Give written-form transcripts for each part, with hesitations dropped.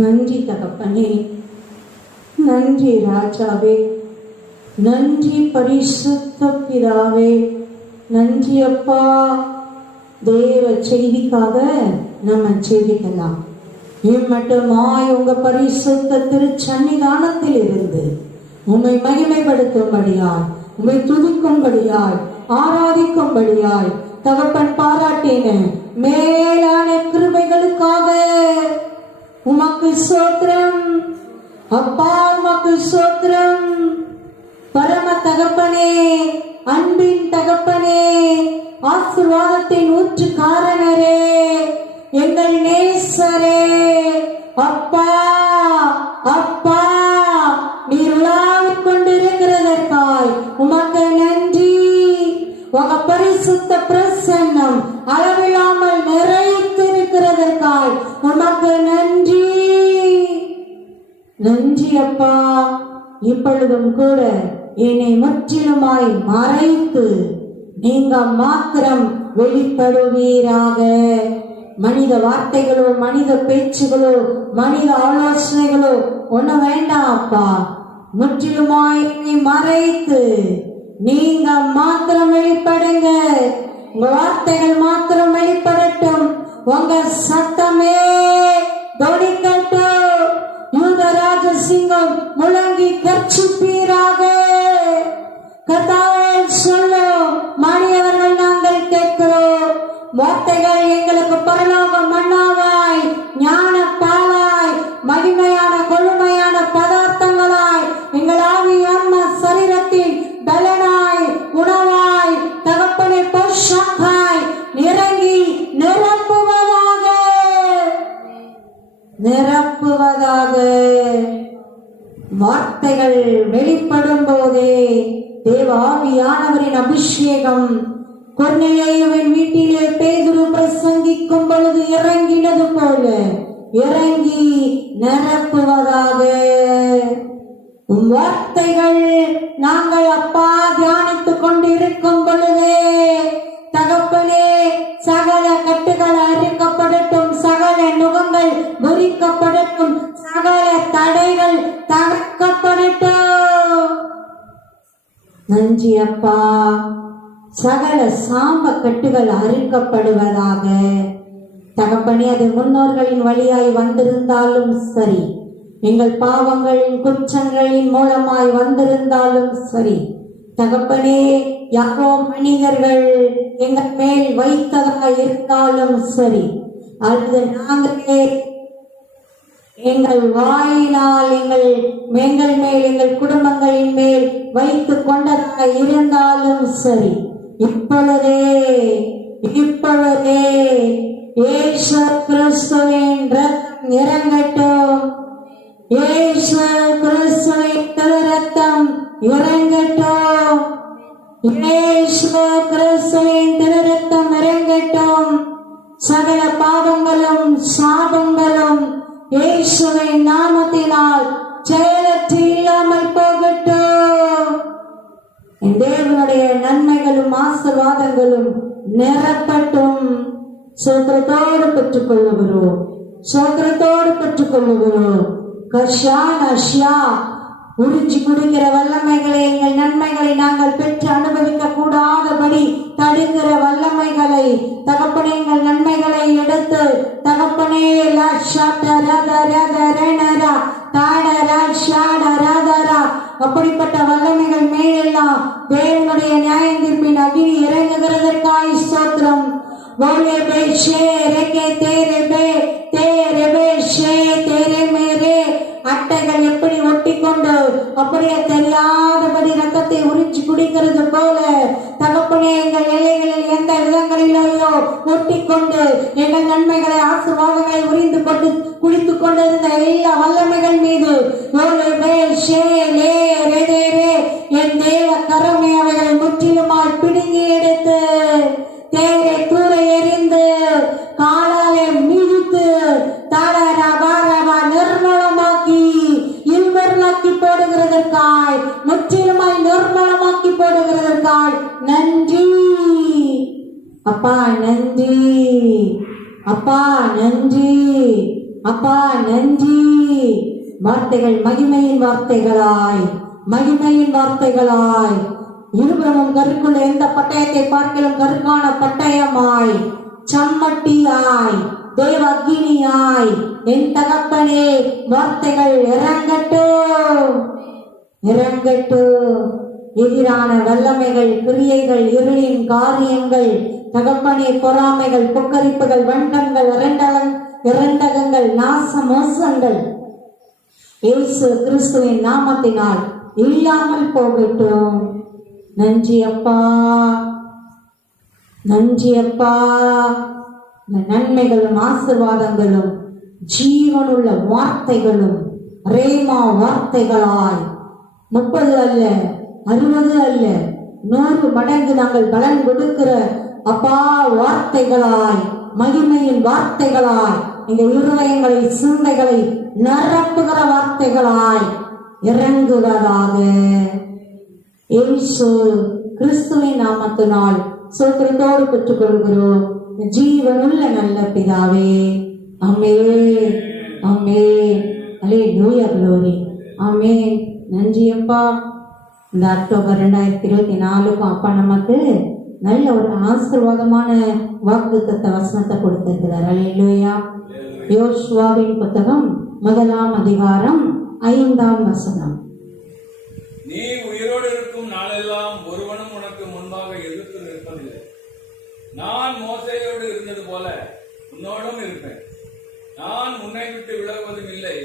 நன்றி தகப்பனே, நன்றி ராஜாவே, நன்றி பரிசுத்த பிதாவே, நன்றி அப்பா. தேவ செய்திக்காக நம்ம ஜெபிக்கலாம். இம்மட்டுமாய் உங்க பரிசுத்த திருச்சன்னிதானத்தில் இருந்து உம்மை மகிமைப்படுத்தும்படியாய், உம்மை துதிக்கும்படியாய், ஆராதிக்கும்படியாய் தகப்பன் பாராட்டின மேலான கிருபைகளுக்காக உமக்கு ஸ்தோத்திரம் அப்பா, உமக்கு ஸ்தோத்திரம். பரம தகப்பனே, அன்பின் தகப்பனே, ஆசீர்வாதத்தின் ஊற்றுக்காரனரே, எங்கள் நேசரே, அப்பா அப்பா, நீர் உலாவிக் கொண்டிருக்கிறதற்காய் உமக்கு நன்றி. உங்க பரிசுத்த பிரசன்னம் அளவில்லாமல் நிறைத்திருக்கிறதற்காய் உமக்கு நன்றி. நன்றி அப்பா. இப்பொழுதும் கூட என்னை முற்றிலுமாய் மறைத்து நீங்க மாத்திரம் வெளிப்படுவீராக. மனித வார்த்தைகளோ, மனித பேச்சுகளோ, மனித ஆலோசனைகளோ ஒண்ணு வேண்டாம் அப்பா. முற்றிலுமாய் என்னை மறைத்து நீங்க மாத்திரம் வெளிப்படுங்க. உங்க வார்த்தைகள் மாத்திரம் வெளிப்படட்டும். உங்க சத்தமே தொனிக்கட்டும். யூதராஜ சிங்கம் முழங்கி கர்ச்சிப்பீராக. கர்த்தாவே சொல்லும் மாறியவர்கள் நாங்கள் கேட்கிறோம். வார்த்தைகள் எங்களுக்கு பரலோக மன்னாவாய், ஞான பாலாய், மகிமையான கொழுமையான பதார்த்தங்களாய், எங்கள் ஆவி ஆன்ம சரீரத்தில் பலனாய், உணவாய், தகப்பனை போஷாக்காய் இறங்கி நிரப்புவதாக, நிரப்புவதாக. வார்த்தைகள் வெளிப்படும் போதே தேவ ஆவியானவரின் அபிஷேகம் கொர்நேலியுவின் வீட்டிலே பேதுரு பிரசங்கிக்கும் பொழுது இறங்கினது போல இறங்கி நிரப்புவதாக. வார்த்தைகள் நாங்கள் அப்பா தியானித்துக் கொண்டிருக்கும் பொழுதே தகப்பனே, சகல கட்டுகள் அறுக்கப்படட்டும், சகல நுகங்கள் முறிக்கப்படட்டும், சகல தடைகள் தகர்க்கப்படட்டும். நன்றி அப்பா. சகல சாம கட்டுகள் அறுக்கப்படுவதாக. தகப்பனே, அது முன்னோர்களின் வழியாய் வந்திருந்தாலும் சரி, எங்கள் பாவங்களின் குற்றங்களின் மூலமாய் வந்திருந்தாலும் சரி, தகப்பனே, யாரோ மனிதர்கள் எங்கள் மேல் வைத்ததாக இருந்தாலும் சரி, அது நாங்களே எங்கள் வாயினால் எங்கள் மேல், எங்கள் குடும்பங்களின் மேல் வைத்து கொண்டதாக இருந்தாலும் சரி, இப்பொழுதே இயேசு கிறிஸ்துவின் ரத்தம் இறங்கட்டும். இயேசு கிறிஸ்துவின் திருரத்தம் இறங்கட்டும். இயேசு கிறிஸ்துவின் திருரத்தம் இறங்கட்டும். சகல பாவங்களும் சாபங்களும் இயேசுவின் நாமத்தினால் செயலற்று இல்லாமல் போகட்டும். என் தேவனுடைய நன்மைகளும் ஆசீர்வாதங்களும் நிரப்பட்டும். சோத்திரத்தோடு பெற்றுக் கொள்ளுகிறோம், சோத்திரத்தோடு பெற்றுக் கொள்ளுகிறோம். உறிஞ்சி குடிக்கிற வல்லமைகளை, எங்கள் நன்மைகளை நாங்கள் பெற்று அனுபவிக்க கூடாதபடி தடுக்கிற வல்லமைகளை தகப்பனே, எங்கள் நன்மைகளை எடுத்து தகப்பனே, அப்படிப்பட்ட வல்லமைகள் மேலெல்லாம் தேவனுடைய நியாயத்தீர்ப்பின் அகினி இறங்குகிறதற்காய் ஸ்தோத்திரம். அட்டைகள் எப்படி ஒட்டி கொண்டு அப்படியே தெரியாதபடி ரத்தத்தை உறிஞ்சி குடிக்கிறது போல தகப்பனே, எங்கள் எல்லைகளில் எந்த விதங்களிலேயோ ஒட்டி கொண்டு எங்கள் நன்மைகளை, ஆசீர்வாதங்களை உறிந்து கொண்டு குடித்துக் கொண்டிருந்த எல்லா வல்லமைகள் மீது என் தேவ கரமே அவைகளை முற்றிலுமாய் பிடுங்கி எடுத்து தேரை தூரை எறிந்து காலாலே மிதித்து நிர்மலமாக்கி இல்வர்களாக்கி போடுகிறதற்காய், முற்றிலுமாய் நிர்மலமாக்கி போடுகிறதற்காய் நன்றி அப்பா, நன்றி அப்பா, நன்றி அப்பா நன்றி. வார்த்தைகள் மகிமையின் வார்த்தைகளாய், மகிமையின் வார்த்தைகளாய், இருபுறமும் கருக்குள்ள எந்த பட்டயத்தை பார்க்கலும் கருக்கான பட்டயமாய், சம்மட்டியாய், தேவ அக்கினியாய் என் தகப்பனே வார்த்தைகள் இறங்கட்டும், இறங்கட்டும். எதிரான வல்லமைகள், கிரியைகள், இருளின் காரியங்கள், தகப்பனே பொறாமைகள், பொக்கரிப்புகள், வண்டங்கள், இரண்டகங்கள், நாச மோசங்கள் இயேசு கிறிஸ்துவின் நாமத்தினால் இல்லாமல் போகட்டும். நன்றி அப்பா, நன்றி அப்பா. நன்மைகளும் ஆசீர்வாதங்களும் ஜீவனுள்ள வார்த்தைகளும் ரேமா வார்த்தைகளாய் 30 அல்ல, 60 அல்ல, 100 மடங்கு நாங்கள் பலன் கொடுக்கிற அப்பா வார்த்தைகளாய், மகிமையின் வார்த்தைகளாய், எங்க இருதயங்களை, சிந்தைகளை நிரப்புகிற வார்த்தைகளாய் இறங்குவதாக. இயேசு கிறிஸ்துவின் நாமத்தினால் சோத்திரத்தோடு பெற்றுக் கொள்கிறோம் ஜீவனுள்ள நல்ல பிதாவே. ஆமென், ஆமென். அல்லேலூயா, க்ளோரி. ஆமென். நன்றி அப்பா. இந்த அக்டோபர் 2024 அப்பா நமக்கு நல்ல ஒரு ஆசீர்வாதமான வாக்குத்தத்த வசனத்தை கொடுத்திருக்கிறார். அல்லேலூயா. யோசுவாவின் புத்தகம் 1ஆம் அதிகாரம் 5ஆம் வசனம். நீ உயிரோடு இருக்கும் நாளெல்லாம் ஒருவனும் உனக்கு முன்பாக எதிர்த்து நிற்பதில்லை. நான் மோசேயோடு இருந்தது போல உன்னோடும் இருப்பேன். நான் உன்னை விட்டு விலகுவதும் இல்லை,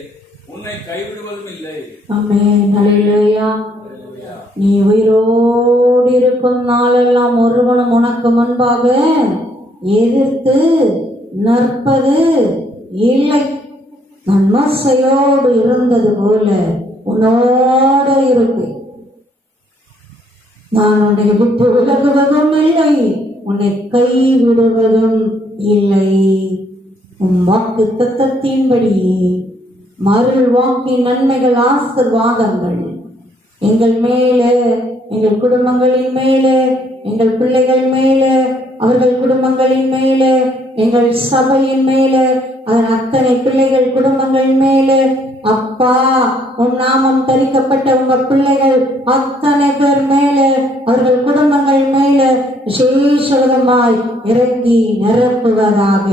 உன்னை கைவிடுவதும் இல்லை. ஆமென். அல்லேலூயா. நீ உயிரோடு இருக்கும் நாளெல்லாம் ஒருவனும் உனக்கு முன்பாக எதிர்த்து நிற்பது இல்லை. நான் மோசேயோடு இருந்தது போல உன்னோடு இருப்பேன். நான் உன்னை விட்டு விலகுவதும் இல்லை, உன்னை கைவிடுவதும் இல்லை. உன் வாக்கு தத்தத்தின்படியே மருள் வாக்கின் நன்மைகள், ஆசீர்வாதங்கள் எங்கள் மேலே, எங்கள் குடும்பங்களின் மேலே, எங்கள் பிள்ளைகள் மேலே, அவர்கள் குடும்பங்களின் மேலே, எங்கள் சபையின் மேலே, அதன் அத்தனை பிள்ளைகள் குடும்பங்கள் மேலே அப்பா உன் நாமம் தரிக்கப்பட்ட உங்க பிள்ளைகள் அத்தனை பேர் மேலே, அவர்கள் குடும்பங்கள் மேலே விசேஷமாய் இறங்கி நிரப்புவதாக.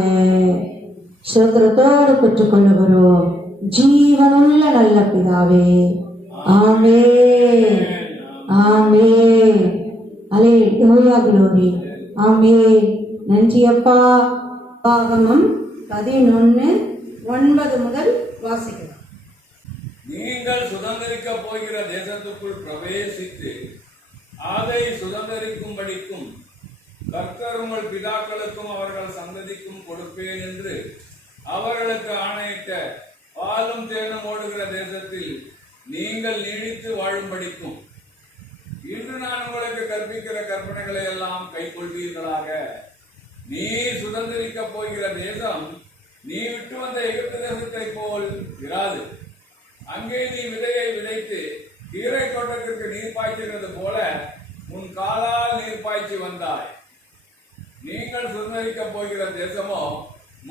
சோத்திரத்தோடு பெற்றுக் கொள்ளுகிறோம் ஜீவனுள்ள நல்ல பிதாவே. ஆமென், ஆமென். அல்லேலூயா, க்ளோரி. ஆமென். நன்றி அப்பா. ஆகமம் 11:9 முதல் வாசிக்கலாம். நீங்கள் சுதந்திரிக்க போகிற தேசத்துக்குள் பிரவேசித்து அதை சுதந்திரிக்கும்படிக்கும் கர்த்தர் உங்கள் பிதாக்களுக்கும் அவர்கள் சந்ததிக்கும் கொடுப்பேன் என்று அவர்களுக்கு ஆணையிட்ட பாலும் தேனும் ஓடுகிற தேசத்தில் நீங்கள் நீடித்து வாழும்படிக்கும் இன்று நான் உங்களுக்கு கற்பிக்கிற கற்பனைகளை எல்லாம் கைக்கொள்வீர்களாக. நீ சுதந்திரிக்க போகிற தேசம் நீ விட்டு வந்த எகிப்து தேசத்தை போல் இராது. அங்கே நீ விதையை விதைத்து கீரை தோட்டத்திற்கு நீர் பாய்ச்சினது போல உன் காலால் நீர் பாய்ச்சி வந்தாய். நீங்கள் சுதந்திரிக்க போகிற தேசமோ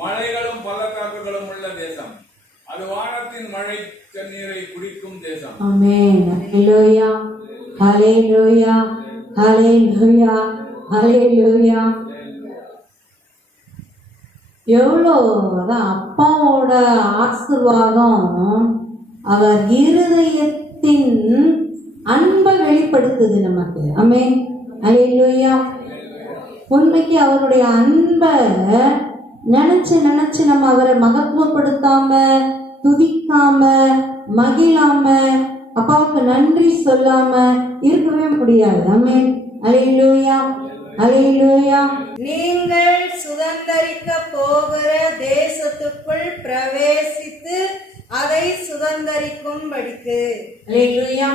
மலைகளும் பள்ளத்தாக்குகளும் உள்ள தேசம். அது வானத்தின் மழை தண்ணீரை குடிக்கும் தேசம். ஆமென். அல்லேலூயா, ஹல்லேலூயா, ஹல்லேலூயா, ஹல்லேலூயா. எவ்வளோ அதான் அப்பாவோட ஆசீர்வாதம் அவர் இருதயத்தின் அன்பை வெளிப்படுத்துது நமக்கு. ஆமென். அல்லேலூயா. உண்மைக்கு அவருடைய அன்பை நினைச்சு நினைச்சு நம்ம அவரை மகத்துவப்படுத்தாம, துதிக்காம, மகிழாம, அப்பாவுக்கு நன்றி சொல்லாம இருக்கவே முடியாது. ஆமென். அல்லேலூயா, அல்லேலூயா. நீங்கள் சுதந்தரிக்க போகிற தேசத்துக்குள் பிரவேசித்து அதை சுதந்தரிக்கும்படிக்கு. அல்லேலூயா.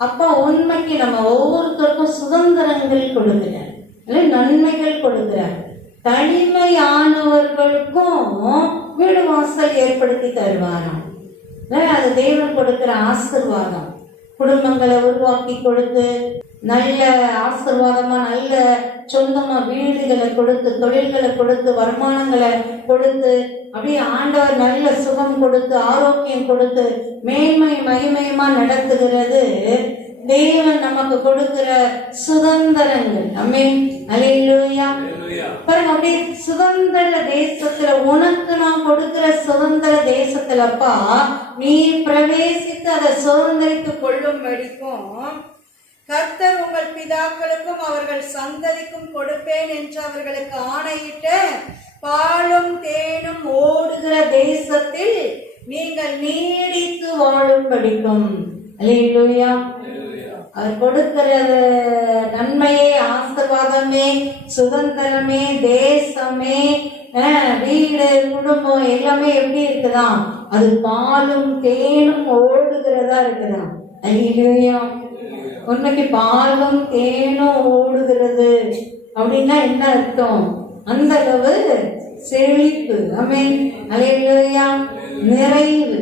அப்பா உண்மைக்கு நம்ம ஒவ்வொருத்தருக்கும் சுதந்திரங்கள் கொடுக்கிறார், நன்மைகள் கொடுக்கிறார். தனிமையானவர்களுக்கும் வீடு வாசல் ஏற்படுத்தி தருவாராம். அது தேவன் கொடுக்கிற ஆசீர்வாதம். குடும்பங்களை உருவாக்கி கொடுத்து நல்ல ஆசீர்வாதமா நல்ல சொந்தமா வீடுகளை கொடுத்து தொழில்களை கொடுத்து வருமானங்களை கொடுத்து அப்படியே ஆண்டவர் நல்ல சுகம் கொடுத்து ஆரோக்கியம் கொடுத்து மேன்மை மகிமையுமா நடத்துகிறது தேவன் நமக்கு கொடுக்கிற சுதந்திரங்கள். ஆமென். அல்லேலூயா. பாருங்க, அப்படியே சுதந்திர தேசத்துல உனக்கு நான் கொடுக்கிற சுதந்திர தேசத்துலப்பா நீ பிரவேசித்து அதை சுதந்திரித்துக் கொள்ளும்படிக்கும் கர்த்தர் உங்கள் பிதாக்களுக்கும் அவர்கள் சந்ததிக்கும் கொடுப்பேன் என்று அவர்களுக்கு ஆணையிட்ட பாலும் தேனும் ஓடுகிற தேசத்தில் நீங்கள் நீடித்து வாழும்படிக்கும். அல்லேலூயா. அவர் கொடுக்கிற நன்மையே, ஆசீர்வாதமே, சுதந்திரமே, தேசமே, வீடு, குடும்பம் எல்லாமே எப்படி இருக்குதாம்? அது பாலும் தேனும் ஓடுகிறதா இருக்குதாம். அல்லேலூயா. உன்னைக்கு பாலும் தேனும் ஓடுகிறது அப்படின்னா என்ன அர்த்தம்? அந்த அளவு செழிப்பு. ஆமென். அல்லேலூயா. நிறைவு,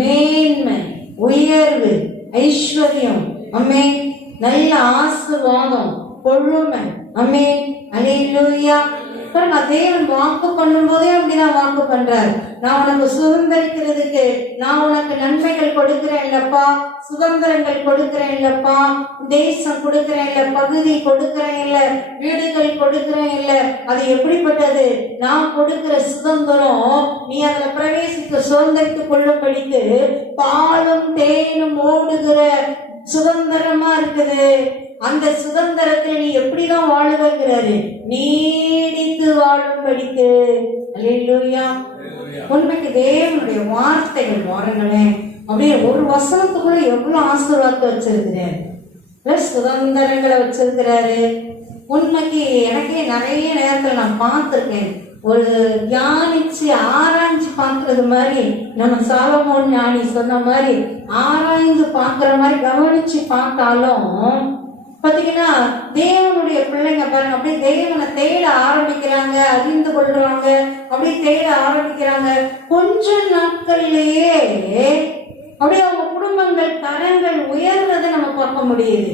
மேன்மை, உயர்வு, ஐஸ்வர்யம். ஆமென். நல்ல ஆசீர்வாதம், கொழுமை. ஆமென். அல்லேலூயா. பாருங்க, தேவன் வாக்கு பண்ணும் போதே அப்படிதான் வாக்கு பண்றார். நான் உனக்கு சுதந்திரிக்கிறதுக்கு நான் உனக்கு நன்மைகள் கொடுக்கிறேன் இல்லப்பா, சுதந்திரங்கள் கொடுக்கிறேன் இல்லப்பா, தேசம் கொடுக்கிறேன் இல்ல, பகுதி கொடுக்கிறேன் இல்ல, வீடுகள் கொடுக்கிறேன் இல்ல. அது எப்படிப்பட்டது? நான் கொடுக்கிற சுதந்திரம் நீ அதுல பிரவேசித்து சுதந்திரித்துக் கொள்ளும்படிக்கு பாலும் தேனும் ஓடுகிற சுதந்திரமா இருக்குது. அந்த சுதந்திரத்தில் நீ எப்படிதான் வாழுகிறாரு? நீடித்து வாழும்படிக்கு. அல்லேலூயா. உண்மைக்கு தேவனுடைய வார்த்தைகள் வாருங்களேன், அப்படியே ஒரு வசனத்துக்குள்ள எவ்வளவு ஆசீர்வாதத்தை வச்சிருக்கிறேன், சுதந்திரங்களை வச்சிருக்கிறாரு. உண்மைக்கு எனக்கே நிறைய நேரத்தில் நான் பார்த்துருக்கேன். ஒரு தியானிச்சு ஆராய்ச்சி பார்க்கறது மாதிரி, நம்ம சாலமோன் ஞானி சொன்ன மாதிரி ஆராய்ந்து பார்க்கிற மாதிரி கவனிச்சு பார்த்தாலும் பாத்தீங்கன்னா தேவனுடைய பிள்ளைங்க பாருங்க, அப்படியே தேவனை தேட ஆரம்பிக்கிறாங்க, அறிந்து கொள்றாங்க, அப்படியே தேட ஆரம்பிக்கிறாங்க. கொஞ்ச நாட்கள்லயே அப்படியே அவங்க குடும்பங்கள் தரங்கள் உயர்றதை நம்ம பார்க்க முடியுது.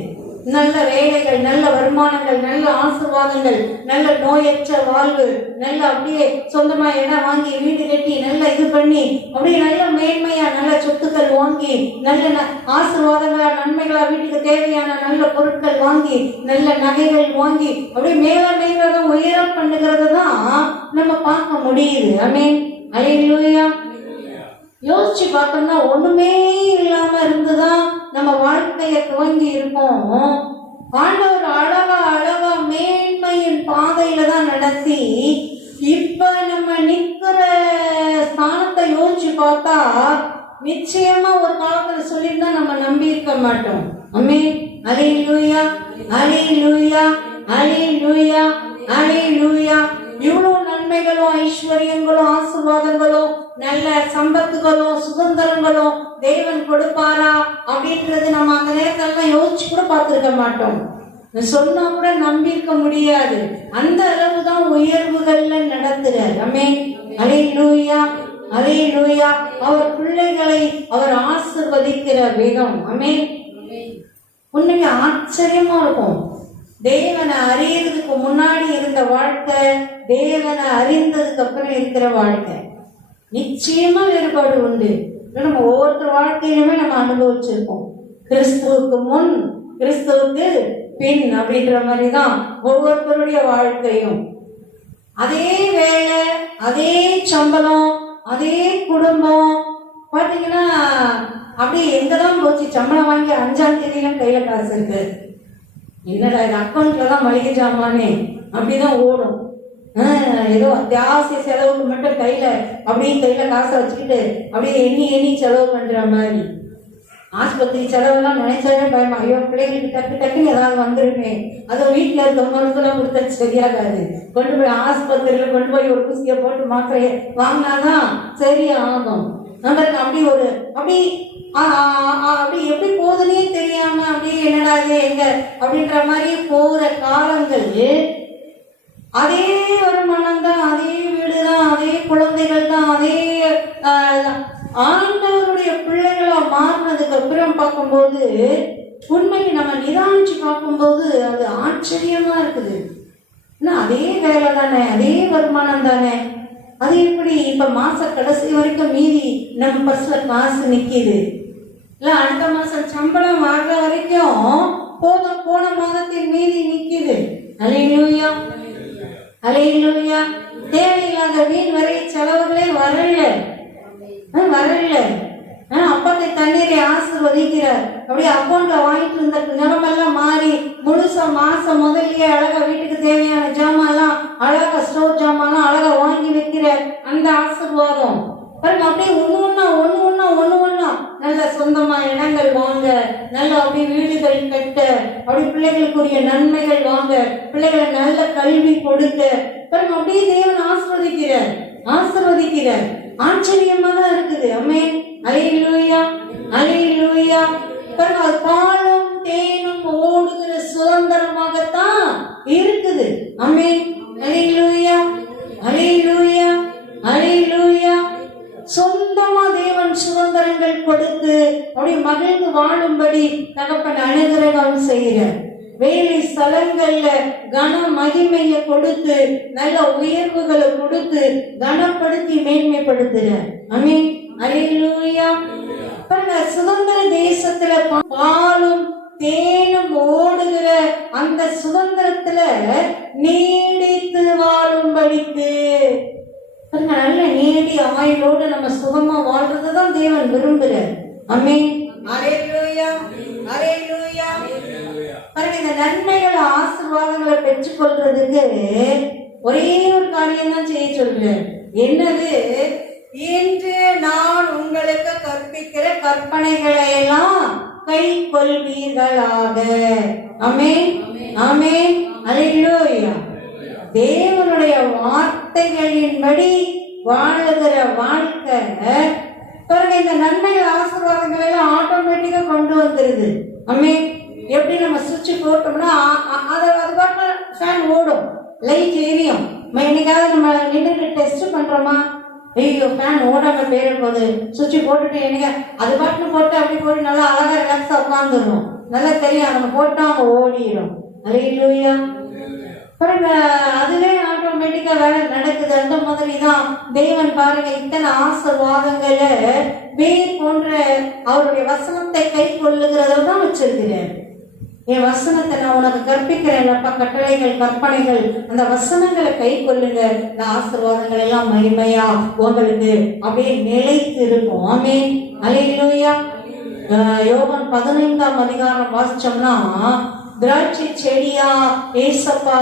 நல்ல வேலைகள், நல்ல வருமானங்கள், நல்ல ஆசீர்வாதங்கள், நல்ல நோயற்ற வாழ்வு, நல்ல அப்படியே சொந்தமா இடம் வாங்கி வீடு கட்டி நல்ல இது பண்ணி அப்படியே நல்ல மேன்மையா நல்ல சொத்துக்கள் வாங்கி நல்ல ஆசீர்வாதங்களா நன்மைகளா வீட்டுக்கு தேவையான நல்ல பொருட்கள் வாங்கி நல்ல நகைகள் வாங்கி அப்படியே மேல மேல உயரம் பண்ணுகிறது தான் நம்ம பார்க்க முடியுது. ஆமென். அல்லேலூயா. யோசிச்சு பார்த்தோம்னா ஒண்ணுமே இல்லாம இருந்துதான் நம்ம வாழ்க்கைய துவங்கி இருப்போம். ஆண்டவர் அழகா அழகா மேன்மையின் பாதையில தான் நடத்தி இப்ப நம்ம நிக்கிற ஸ்தானத்தை யோசிச்சு பார்த்தா நிச்சயமா ஒரு காலத்துல சொல்லியிருந்தா நம்ம நம்பி இருக்க மாட்டோம். ஆமென். அல்லேலூயா. அல்லேலூயா. அல்லேலூயா. அல்லேலூயா. இவ்வளவு நன்மைகளும் ஐஸ்வர்யங்களும் ஆசீர்வாதங்களும் நல்ல சம்பத்துகளும் சுதந்திரங்களும் தேவன் கொடுப்பாரா அப்படின்றது நம்ம அந்த நேரத்துல யோசிச்சு கூட பார்த்திருக்க மாட்டோம். சொன்னா கூட நம்பி இருக்க முடியாது. அந்த அளவுதான் உயர்வுகள்ல நடத்துறார். ஆமென். அல்லேலூயா. அல்லேலூயா. அவர் பிள்ளைகளை அவர் ஆசீர்வதிக்கிற விதம். ஆமென். உண்மைக்கு ஆச்சரியமா இருக்கும். தேவனை அறியறதுக்கு முன்னாடி இருந்த வாழ்க்கை, தேவனை அறிந்ததுக்கு அப்புறம் இருக்கிற வாழ்க்கை நிச்சயமா வேறுபாடு உண்டு. நம்ம ஒவ்வொருத்தர் வாழ்க்கையிலுமே நம்ம அனுபவிச்சிருக்கோம். கிறிஸ்துவுக்கு முன், கிறிஸ்துவுக்கு பின் அப்படின்ற மாதிரிதான் ஒவ்வொருத்தருடைய வாழ்க்கையும். அதே வேலை, அதே சம்பளம், அதே குடும்பம். பாத்தீங்கன்னா அப்படியே எங்கதான் போச்சு, சம்பளம் வாங்கி 5ஆம் தேதியிலும் கையில காசு இருக்கு, என்னடா இது அக்கௌண்ட்ல தான் மளிகை ஜாமானே அப்படிதான் ஓடும். ஏதோ அத்தியாவசிய செலவுக்கு மட்டும் கையில காசை வச்சுக்கிட்டு அப்படியே எண்ணி எண்ணி செலவு பண்ற மாதிரி. ஆஸ்பத்திரி செலவெல்லாம் நினைச்சாலே பயமா, ஐயோ பிள்ளைகளுக்கு டக்கு டக்குன்னு ஏதாவது வந்துருமே, அதுவும் வீட்டுல இருக்க மருந்துலாம் கொடுத்தா சரியாகாது. கொண்டு போய் ஆஸ்பத்திரியில கொண்டு போய் ஒரு ஊசியை போட்டு மாத்திரையை வாங்கினாதான் சரியா ஆகும். நம்மளுக்கு அப்படி எப்படி போதுன்னே தெரியாம அப்படியே என்னடா இது எங்க அப்படின்ற மாதிரி போற காலங்கள். அதே வருமானம் தான், அதே வீடுதான், அதே குழந்தைகள் தான், அதே ஆண்டவருடைய பிள்ளைகளா மாறினதுக்கு அப்புறம் அப்புறம் பார்க்கும்போது உண்மையை நம்ம நிதானிச்சு பார்க்கும்போது அது ஆச்சரியமா இருக்குது. அதே வேலை தானே, அதே வருமானம் தானே, அது எப்படி இப்ப மாச கடைசி வரைக்கும் மீதி நம்ம பர்ஸ்ல காசு நிக்குது, இல்ல அடுத்த மாசம் சம்பளம் வாங்குற வரைக்கும் போதும், போன மாதத்தின் மீதி நிக்குது. அல்லேலூயா, அல்லேலூயா. தேவையில்லாத வீண் வரை செலவுகளே வரல. அப்பத்தை தண்ணீரை ஆசீர்வதிக்கிறார். அப்படியே அக்கௌண்ட்ல வாங்கிட்டு இருந்த நிலமெல்லாம் மாறி முழுசா மாசம் முதல்லயே அழகா வீட்டுக்கு தேவையான ஜாமான்லாம் அழகா ஸ்டோர் ஜாமான்லாம் அழகா வாங்கி வைக்கிறார். அந்த ஆசீர்வாதம் பாருங்க. அப்படியே ஒண்ணு நல்ல சொந்தமா இடங்கள் வாங்க, நல்ல அப்படியே வீடுகள் கட்ட, அப்படி பிள்ளைகளுக்குரிய நன்மைகள் வாங்க, பிள்ளைகளை நல்ல கல்வி கொடுக்க பாருங்க. அப்படியே தேவன் ஆசீர்வதிக்கிறார். ஆச்சரியமா தான் இருக்குது. ஆமென், அல்லேலூயா, அல்லேலூயா. பாருங்க, அது பாலும் தேனும் ஓடுகிற சுதந்திரமாகத்தான் இருக்குது. ஆமென், அல்லேலூயா, அல்லேலூயா, அல்லேலூயா. சொந்தமா தேவன் சுதந்திரங்கள் கொடுத்து அப்படி மகிழ்ந்து வாழும்படி தகப்பன் அனுகிரகம் செய்கிறார். வேலை ஸ்தலங்கள்ல கன மகிமைய கொடுத்து நல்ல உயர்வுகளை கொடுத்து கனப்படுத்தி மேன்மைப்படுத்துறார். ஆமென், அல்லேலூயா. பாருங்க, சுதந்திர தேசத்துல பாலும் தேனும் ஓடுகிற அந்த சுதந்திரத்துல நீடித்து வாழும்படிக்கு நல்ல நீடி ஆயுளோடு நம்ம சுகமா வாழ்றதுதான் தேவன் விரும்புறார். ஆமென், அல்லேலூயா, அல்லேலூயா. பாருங்க, இந்த நன்மைகளை ஆசீர்வாதங்களை பெற்றுக்கொள்றதுக்கு ஒரே ஒரு காரியம் தான் செய்ய சொல்றேன். என்னது? இன்று நான் உங்களுக்கு கற்பிக்கிற கற்பனைகளை எல்லாம் கை கொள்வீர்களாக. ஆமென், ஆமென், அல்லேலூயா. தேவனுடைய வார்த்தைகளின்படி வாழுகிற வாழ்க்கை பாருங்க, இந்த நன்மைகள் ஆசீர்வாதங்கள் எல்லாம் ஆட்டோமேட்டிக்கா கொண்டு வந்துருது. ஆமென். எப்படி நம்ம சுவிட்ச் போட்டோம்னா அது பாட்டு ஃபேன் ஓடும், லைட் எரியும். என்னைக்காவது நம்ம நின்று டெஸ்ட் பண்றோமா? ஐயோ ஃபேன் ஓடாம பேர போகுது, சுவிட்ச் போட்டுட்டு என்னைக்கா அது பாட்டு போட்டு அப்படி போட்டு நல்லா அழகா ரிலாக்ஸா உட்காந்துடும். நல்லா தெரியும், நம்ம போட்டா அவங்க ஓடிடும். அல்லேலூயா. பாருங்க, அதுவே ஆட்டோமேட்டிக்கா வேலை நடக்குது. அந்த மாதிரிதான் தேவன் பாருங்க இத்தனை ஆசீர்வாதங்களை வேர் போன்ற அவருடைய வசனத்தை கை கொள்ளுகிறத தான் வச்சிருக்கிறேன். என் வசனத்தை நான் உனக்கு கற்பிக்கிறேன் அப்பா, கட்டளைகள் கற்பனைகள், அந்த வசனங்களை கை கொள்ளுங்க. இந்த ஆசீர்வாதங்கள் எல்லாம் மகிமையா உங்களுக்கு அப்படியே நிலைத்து இருக்கும். ஆமென், அல்லேலூயா. யோவான் 15ஆம் அதிகாரம் வாசிச்சோம்னா, திராட்சை செடியா ஏசப்பா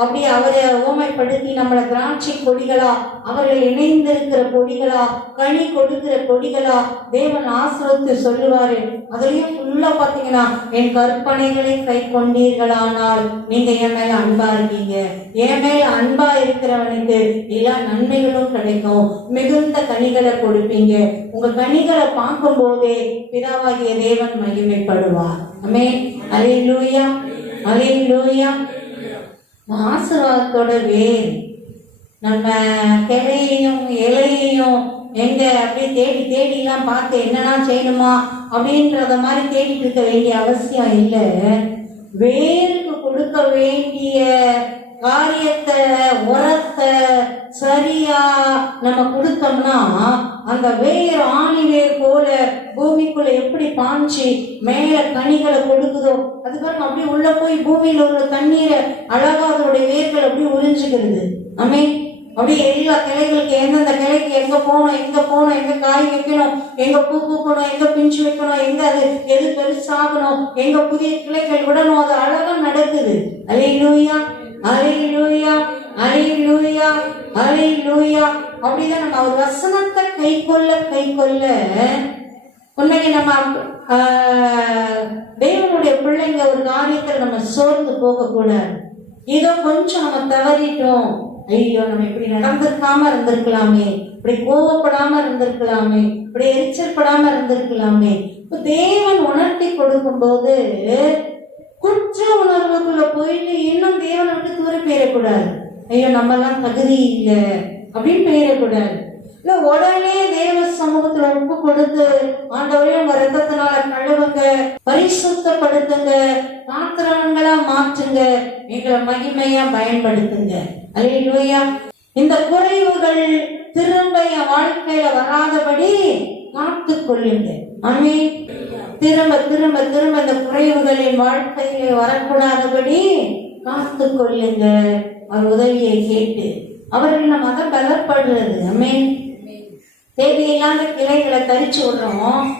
அப்படி அவரை ஓமைப்படுத்தி நம்மளை திராட்சை கொடிகளா, அவர்கள் இணைந்திருக்கிற கொடிகளா, கனி கொடுக்கிற கொடிகளா தேவன் ஆசீர்வதித்து சொல்லுவாரு. அதுலயும் ஃபுல்லா பாத்தீங்கன்னா, என் கற்பனைகளை கை கொண்டீர்களானால் நீங்க என் மேல அன்பா இருக்கீங்க. என் மேல அன்பா இருக்கிறவனுக்கு எல்லா நன்மைகளும் கிடைக்கும், மிகுந்த கனிகளை கொடுப்பீங்க. உங்க கனிகளை பார்க்கும் போதே பிதாவாகிய தேவன் மகிமைப்படுவார். ஆமென், அல்லேலூயா, அல்லேலூயா. ஆசீர்வாதத்தோட வேர் நம்ம கிளையையும் இலையையும் எங்க அப்படியே தேடி எல்லாம் பார்த்து என்னன்னா செய்யணுமா அப்படின்றத மாதிரி தேடிட்டு இருக்க வேண்டிய அவசியம் இல்லை. வேருக்கு கொடுக்க வேண்டிய காரியத்தை உரத்தை சரியா நம்ம கொடுத்தோம்னா அந்த வேர் ஆணி வேர் போல பூமிக்குள்ள எப்படி பாஞ்சு மேல கனிகளை கொடுக்குதோ அதுக்காக அப்படியே உள்ள போய் பூமியில உள்ள தண்ணீரை அழகா அதனுடைய வேர்கள் அப்படியே உறிஞ்சுக்கிறது. ஆமென். அப்படியே எல்லா கிளைகளுக்கு எந்தெந்த கிளைக்கு எங்க போகணும், எங்க காய் வைக்கணும், எங்க பூ பூக்கணும், எங்க பிஞ்சு வைக்கணும், எங்க அது எது பெருசாகணும், எங்க புதிய கிளைகள் விடணும், அது அழகா நடக்குது. அல்லேலூயா, அல்லேலூயா, அல்லேலூயா, அல்லேலூயா. அப்படிதான் நம்ம ஒரு வசனத்தை கை கொள்ள உண்மையை நம்ம தேவனுடைய பிள்ளைங்க ஒரு காரியத்தில் நம்ம சோர்ந்து போக கூடாது. ஏதோ கொஞ்சம் நம்ம தவறிட்டோம், ஐயோ நம்ம இப்படி நடந்திருக்காம இருந்திருக்கலாமே, இப்படி கோவப்படாம இருந்திருக்கலாமே, இப்படி எரிச்சல் படாம இருந்திருக்கலாமே. இப்ப தேவன் உணர்த்தி கொடுக்கும் போது குற்ற உணர்வுக்குள்ள போயிட்டு இன்னும் தேவனை விட்டு தூர போயிடக்கூடாது. ஐயோ நம்ம எல்லாம் தகுதி இல்லை அப்படின்னு போயிடக்கூடாது. இல்ல உடனே தேவ சமூகத்துல ஒப்பு கொடுத்து, ஆண்டவரே உங்க ரத்தத்தினால கழுவுங்க, பரிசுத்தப்படுத்துங்க, பாத்திரங்களா மாற்றுங்க, எங்களை மகிமையா பயன்படுத்துங்க. அல்லேலூயா. இந்த குறைவுகள் திரும்ப என் வாழ்க்கையில வராதபடி காத்து கொள்ளுங்க. ஆமென். திரும்ப திரும்ப திரும்ப இந்த குறைவுகளின் வாழ்க்கையில வரக்கூடாதபடி காத்து கொள்ளுங்க. அவர் உதவியை கேட்டு அவர்கள் நம்ம அதை பலப்படுறது. ஆமென். தேவையில்லாத கிளைகளை தரிச்சு விடுறோம்.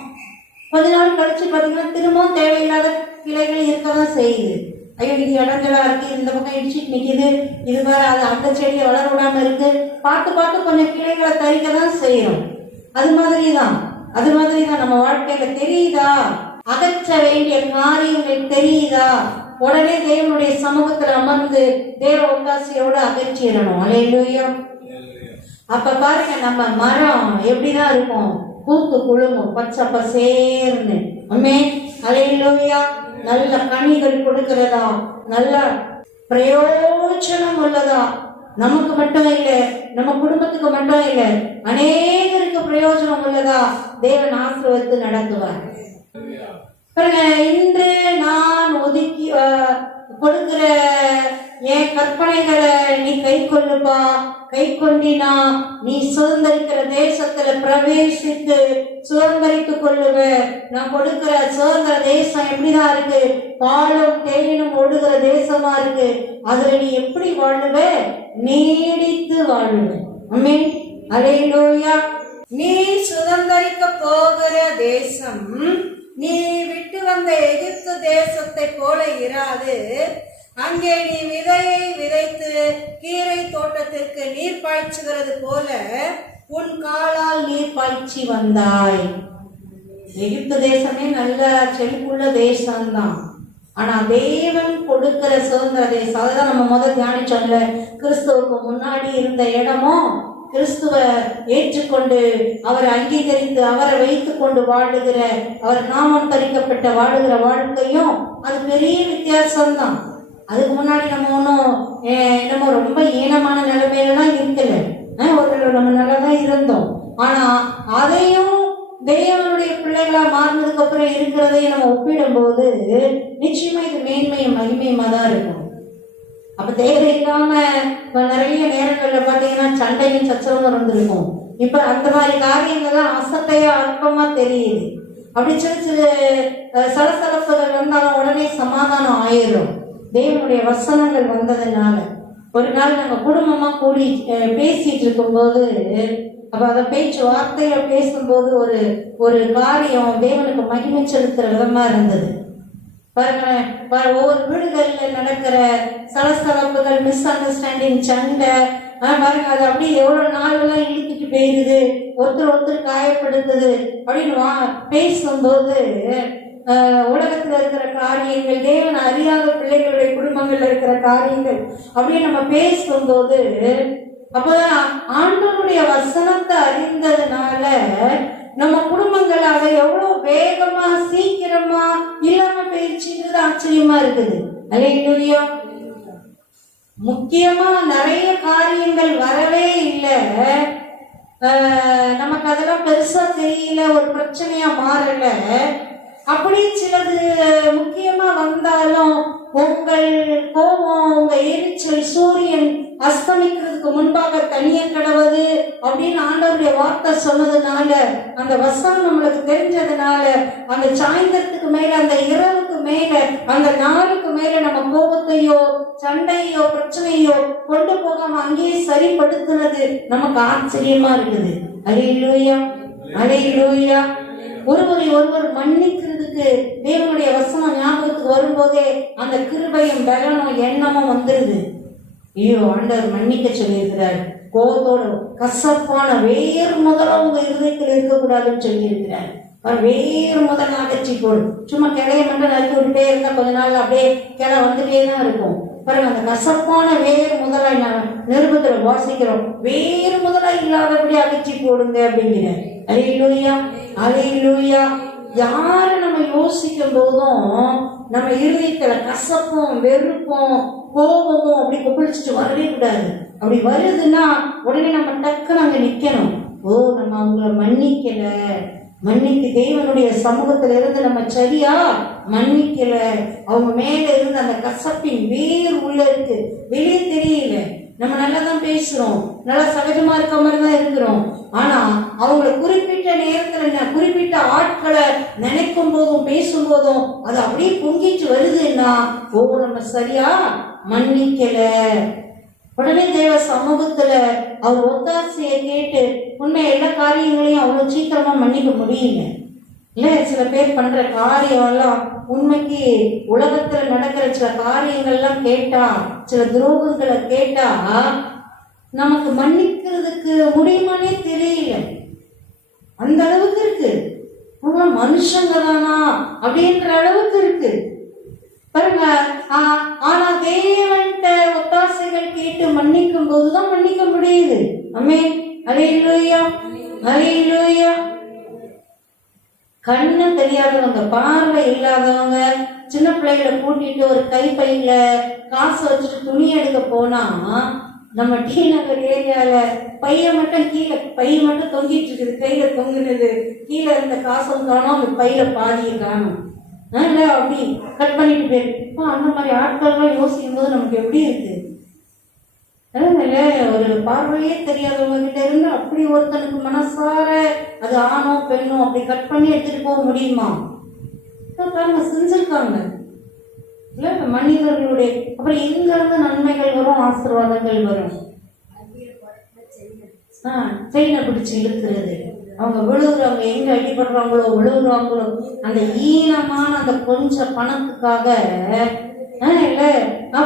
கொஞ்ச நாள் கழிச்சு பார்த்தீங்கன்னா திரும்பவும் தேவையில்லாத கிளைகள் இருக்கதான் செய்யுது. ஐயோ இது இடங்களா இருக்கு, இந்த பக்கம் இடிச்சிட்டு நிக்குது, இது வேற, அது அந்த செடியை வளர விடாம இருக்கு, பார்த்து பார்த்து கொஞ்சம் கிளைகளை தரிக்க தான் செய்யறோம். அது மாதிரிதான் நம்ம வாழ்க்கையில தெரியுதா, அகற்ற வேண்டிய காரியங்கள் தெரியுதா, உடனே தேவனுடைய சமூகத்துல அமர்ந்து தேவ ஒத்தாசையோட அகற்றிடணும். அல்லேலூயா. அப்ப பாருங்க, நம்ம மரம் எப்படிதான் இருக்கும், பூத்து குழுங்கும், பச்சை பசேர்னு. ஆமென். அல்லேலூயா. நல்ல கனிகள் கொடுக்கிறதா, நல்ல பிரயோஜனம் உள்ளதா, நமக்கு மட்டும் இல்லை, நம்ம குடும்பத்துக்கு மட்டும் இல்லை, அநேகருக்கு பிரயோஜனம் உள்ளதா தேவன் ஆசீர்வதித்து நடத்துவார். இன்று நான் ஒதுக்கி கொடுக்கிற என் கற்பனைகளை நீ கை கொள்ளுப்பா, கை கொண்டினா நீ சுதந்திரிக்கிற தேசத்துல பிரவேசித்து சுதந்திரித்துக் கொள்ளுவ. நான் கொடுக்கிற சுதந்திர தேசம் எப்படிதான் இருக்கு, பாலும் தேனும் ஓடுகிற தேசமா இருக்கு. அதுல நீ எப்படி வாழுவ, நீடித்து வாழுவ. ஆமென். அல்லேலூயா. நீ சுதந்திரிக்க போகிற தேசம் நீ விட்டு வந்த எகிப்து தேசத்தை போல இராது. அங்கே நீ விதையை விதைத்து கீரை தோட்டத்திற்கு நீர் பாய்ச்சுகிறது போல உன் காலால் நீர் பாய்ச்சி வந்தாய். எகிப்து தேசமே நல்ல செழிப்புள்ள தேசம்தான். ஆனா தேவன் கொடுக்கிற சுதந்திர தேசம், அதுதான் நம்ம முதல் தியானிச்சோம்ல, கிறிஸ்துவுக்கு முன்னாடி இருந்த இடமும் கிறிஸ்துவ ஏற்றுக்கொண்டு அவரை அங்கீகரித்து அவரை வைத்துக் கொண்டு வாழுகிற, அவர் நாமம் தரிக்கப்பட்ட வாழுகிற வாழ்க்கையும் அது பெரிய வித்தியாசம்தான். அதுக்கு முன்னாடி நம்ம ஒன்றும் என்னமோ ரொம்ப ஈனமான நிலைமையிலாம் இருக்கல, ஒரு நம்ம நல்லாதான் இருந்தோம். ஆனா அதையும் தேவனுடைய பிள்ளைகளா மாறினதுக்கு அப்புறம் இருக்கிறதையும் நம்ம ஒப்பிடும் போது நிச்சயமா இது மேன்மையும் மகிமையுமா தான் இருக்கும். அப்ப தேவையில்லாம நிறைய நேரங்கள்ல பாத்தீங்கன்னா சண்டையும் சச்சரவும் இருந்திருக்கும். இப்ப அந்த மாதிரி காரியங்கள்லாம் அசட்டையா அற்பமா தெரியுது. அப்படி சில சலசலப்புகள் வந்தாலும் உடனே சமாதானம் ஆயிரும் தேவனுடைய வசனங்கள் வந்ததுனால. ஒரு நாள் நாங்க குடும்பமா கூடி பேசிட்டு இருக்கும் போது, அப்ப அதை பேச்சு வார்த்தையில பேசும்போது ஒரு காரியம் தேவனுக்கு மகிமை செலுத்துற விதமா இருந்தது. பாருங்களேன், ஒவ்வொரு வீடுகள்ல நடக்கிற சலசலப்புகள், மிஸ் அண்டர்ஸ்டாண்டிங், சண்டை, பாருங்க அது அப்படியே எவ்வளவு நாள் எல்லாம் இழுத்துட்டு போயிருது, ஒருத்தர் காயப்படுத்துது அப்படின்னு பேசும்போது உலகத்துல இருக்கிற காரியங்கள், தேவன் அறியாத பிள்ளைகளுடைய குடும்பங்கள்ல இருக்கிற காரியங்கள் அப்படியே நம்ம பேசும்போது, அப்பதான் ஆண்டவருடைய வசனத்தை அறிந்ததுனால நம்ம குடும்பங்கள் அதை எவ்வளவு வேகமா சீக்கிரமா இல்லாம போயிடுச்சுன்றது ஆச்சரியமா இருக்குது. அல்லேலூயா. முக்கியமா நிறைய காரியங்கள் வரவே இல்லை, நமக்கு அதெல்லாம் பெருசா தெரியல, ஒரு பிரச்சனையா மாறல. அப்படி சிலது முக்கியமா வந்தாலும் உங்கள் கோபம், உங்க எரிச்சல் சூரியன் அஸ்தமிக்கிறதுக்கு முன்பாக தனிய கடவுது அப்படின்னு ஆண்டவருடைய வார்த்தை சொன்னதுனால, அந்த வசனம் நம்மளுக்கு தெரிஞ்சதுனால, அந்த சாயந்தரத்துக்கு மேல, அந்த இரவுக்கு மேல, அந்த நாளுக்கு மேல நம்ம கோபத்தையோ சண்டையோ பிரச்சனையோ கொண்டு போகாம அங்கேயே சரிப்படுத்துனது நமக்கு ஆச்சரியமா இருக்குது. அல்லேலூயா. அல்லேலூயா. ஒருவர் மன்னிக்கிறதுக்கு தேவனுடைய வசனம் ஞாபகத்துக்கு வரும்போதே அந்த கிருபையும் பலனும் எண்ணமும் வந்துருது. ஐயோ ஆண்டவர் மன்னிக்க சொல்லியிருக்கிறார், கோபத்தோட கசப்பான வேறு முதல்ல உங்க இருதயத்தில் இருக்கக்கூடாதுன்னு சொல்லியிருக்கிறார். வேறு முதல்ல அகற்றி போடு. சும்மா கிளைய மட்டும் நறுக்கி விட்டுட்டே இருந்தா கொஞ்ச நாள் அப்படியே கிளை வந்துட்டே தான் இருக்கும். பாருங்க, அந்த கசப்பான வேறு முதலாய் நான் நிருபத்துல வாசிக்கிறோம், வேறு முதலாய் இல்லாதபடி அகற்றி போடுங்க அப்படிங்கிற. அல்லேலூயா. அல்லேலூயா. யாரை நம்ம யோசிக்கும் போதும் நம்ம இருதயத்துல கசப்பும் வெறுப்பும் கோபமும் அப்படி கொப்பளிச்சுட்டு வரவே கூடாது. அப்படி வருதுன்னா உடனே நம்ம டக்குன்னு அங்க நிக்கணும். நம்ம அவங்கள மன்னிக்கல, மன்னிக்கு தேவனுடைய சமூகத்துல இருந்து நம்ம சரியா மன்னிக்கல. அவங்க மேல இருந்து அந்த கசப்பின் வேர் உள்ள இருக்கு, வெளியே தெரியல. நம்ம நல்லா தான் பேசுறோம், நல்லா சகஜமா இருக்க மாதிரி தான் இருக்கிறோம். ஆனா அவங்கள குறிப்பிட்ட நேரத்துல குறிப்பிட்ட ஆட்களை நினைக்கும் போதும் பேசும் போதும் அது அப்படியே பொங்கிட்டு வருதுன்னா நம்ம சரியா மன்னிக்கல. உடனே தேவ சமூகத்துல அவர் ஒத்தாசையை கேட்டு உண்மை எல்லா காரியங்களையும் அவ்வளவு சீக்கிரமா மன்னிக்க முடியல. இல்ல சில பேர் பண்ற காரியம் எல்லாம் உண்மைக்கு உலகத்துல நடக்கிற சில காரியங்கள்லாம் கேட்டா, சில துரோகங்களை கேட்டா நமக்கு மன்னிக்கிறதுக்கு முடியுமானே தெரியல. அந்த அளவுக்கு இருக்கு. மனுஷங்க தானா அப்படின்ற அளவுக்கு இருக்கு பாருங்க. ஆனா தேவன்கிட்ட ஒத்தாசைகள் கேட்டு மன்னிக்கும் போதுதான் மன்னிக்க முடியுது. ஆமென். அல்லேலூயா, அல்லேலூயா. கண்ணு தெரியாதவங்க, பார்வை இல்லாதவங்க, சின்ன பிள்ளைகளை கூட்டிட்டு ஒரு கைப்பையில காசு வச்சுட்டு துணி எடுக்க போனா, நம்ம டி நகர் ஏரியால பைய மட்டும் கீழே, பை மட்டும் தொங்கிட்டு இருக்குது, கையில தொங்குனது, கீழே இருந்த காசும் காணும், அந்த பையில பாதியை காணும். அப்படி கட் பண்ணிட்டு போயிருக்கு. அந்த மாதிரி ஆட்கள்லாம் யோசிக்கும் போது நமக்கு எப்படி இருக்கு? ஒரு பார்வையே தெரியாதவங்க கிட்ட இருந்து அப்படி ஒருத்தனுக்கு மனசார அது ஆணோ பெண்ணோ அப்படி கட் பண்ணி எடுத்துட்டு போக முடியுமா? பாருங்க, செஞ்சிருக்காங்க இல்ல மனிதர்களுடைய. அப்புறம் எங்க இருந்து நன்மைகள் வரும், ஆசீர்வாதங்கள் வரும்? செயினை பிடிச்சு இழுக்கிறது, அவங்க விழுகுறவங்க எங்க அடிபடுறாங்களோ விழுகுறாங்களோ அந்த ஈனமான அந்த கொஞ்சம் பணத்துக்காக இல்ல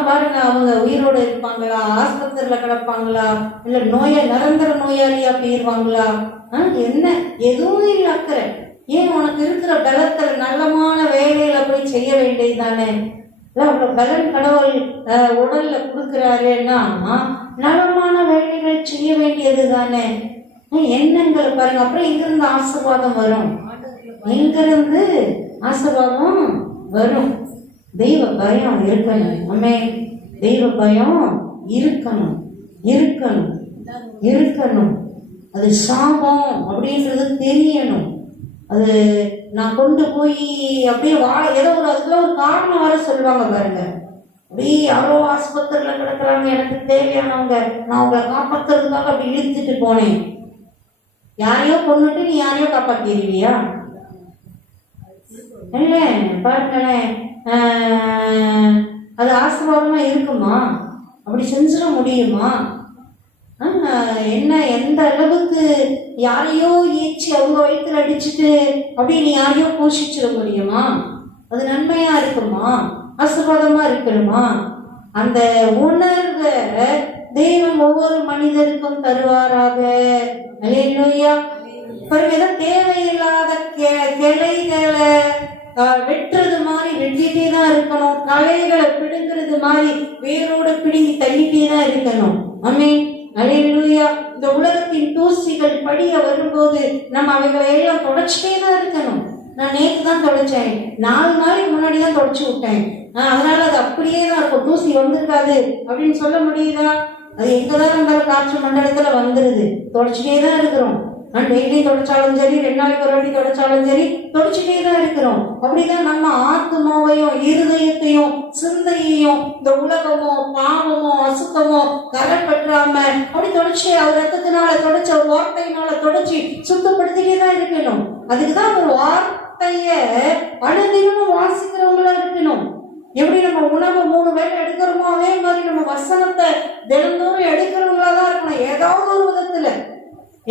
பாருங்க, அவங்க உயிரோடு இருப்பாங்களா, ஆஸ்பத்திரியில கிடப்பாங்களா, இல்ல நிரந்தர நோயாளியா போயிருவாங்களா? என்ன எதுவும் இல்லை அக்கறை. ஏன் உனக்கு இருக்கிற பலத்துல நல்லமான வேலையில போய் செய்ய வேண்டியது தானே? அவ்வளவு பலன் கடவுள் உடல்ல கொடுக்கிறாருன்னா நலமான வேலைகள் செய்ய வேண்டியது தானே? எண்ணங்களை பாருங்க. அப்புறம் எங்கிருந்து ஆசீர்வாதம் வரும்? எங்கிருந்து ஆசீர்வாதம் வரும்? தெய்வ பயம் இருக்கணும். ஆமே, தெய்வ பயம் இருக்கணும், இருக்கணும், இருக்கணும். அது சாபம் அப்படின்றது தெரியணும். அது நான் கொண்டு போய் அப்படியே ஏதோ ஒரு அதுக்குள்ள ஒரு காரணம் வர சொல்லுவாங்க பாருங்க. அப்படியே யாரோ ஆஸ்பத்திரியில கிடக்குறாங்க, எனக்கு தேவையானவங்க, நான் அவங்களை காப்பாத்துறதுக்காக அப்படி இழுத்துட்டு போனேன். யாரையோ கொண்டுட்டு நீ யாரையோ காப்பாத்திடுவியா? இல்ல பாருங்களேன், அது ஆசீர்வாதமா இருக்குமா? அப்படி செஞ்சிட முடியுமா? என்ன எந்த அளவுக்கு யாரையோ ஏச்சி அவங்க வயிற்றுல அடிச்சுட்டு அப்படி நீ யாரையோ போஷிச்சிட முடியுமா? அது நன்மையா இருக்குமா? ஆசீர்வாதமா இருக்கணுமா? அந்த உணர்வை தெய்வம் ஒவ்வொரு மனிதருக்கும் தருவாராக. அல்லேலூயா. தேவையில்லாத கிளைகளை வெட்டுறது மாதிரி வெட்டிட்டே தான் இருக்கணும், களைகளை பிடுங்கிறது மாதிரி வேரோட பிடுங்கி தள்ளிட்டே தான் இருக்கணும். ஆமென். அல்லேலூயா. இந்த உலகத்தின் தூசிகள் படிய வரும்போது நம்ம அவைகளை எல்லாம் தொடச்சிட்டே தான் இருக்கணும். நான் நேற்று தான் தொடச்சேன், 4 நாளைக்கு முன்னாடி தான் தொடச்சு விட்டேன், அதனால அது அப்படியே தான் இருக்கும், தூசி வந்திருக்காது அப்படின்னு சொல்ல முடியுதா? அது எங்கதான் இருந்தாலும் காற்று மண்டலத்துல வந்துருது, தொடச்சுட்டே தான் இருக்கிறோம். டெய்லி தொடச்சாலும் சரி, 2 நாளைக்கு ஒரு வாட்டி தொடச்சாலும் சரி, தொடச்சுட்டே தான் இருக்கிறோம். அப்படிதான் நம்ம ஆத்மாவையும் இருதயத்தையும் சிந்தையையும் இந்த உலகமோ பாவமோ அசுத்தமோ கரை பற்றாம அப்படி தொடச்சு அவர் ரத்தத்தினால தொடச்ச ஒரு வார்த்தையினால தொடச்சி சுத்தப்படுத்திட்டே தான் இருக்கணும். அதுக்குதான் ஒரு வார்த்தைய அனுதினமும் வாசிக்கிறவங்களா இருக்கணும். எப்படி நம்ம உணவு 3 வேளை எடுக்கிறோமோ அதே மாதிரி நம்ம வசனத்தை தினந்தோறும் எடுக்கிறவங்களா தான் இருக்கணும். ஏதாவது ஒரு விதத்துல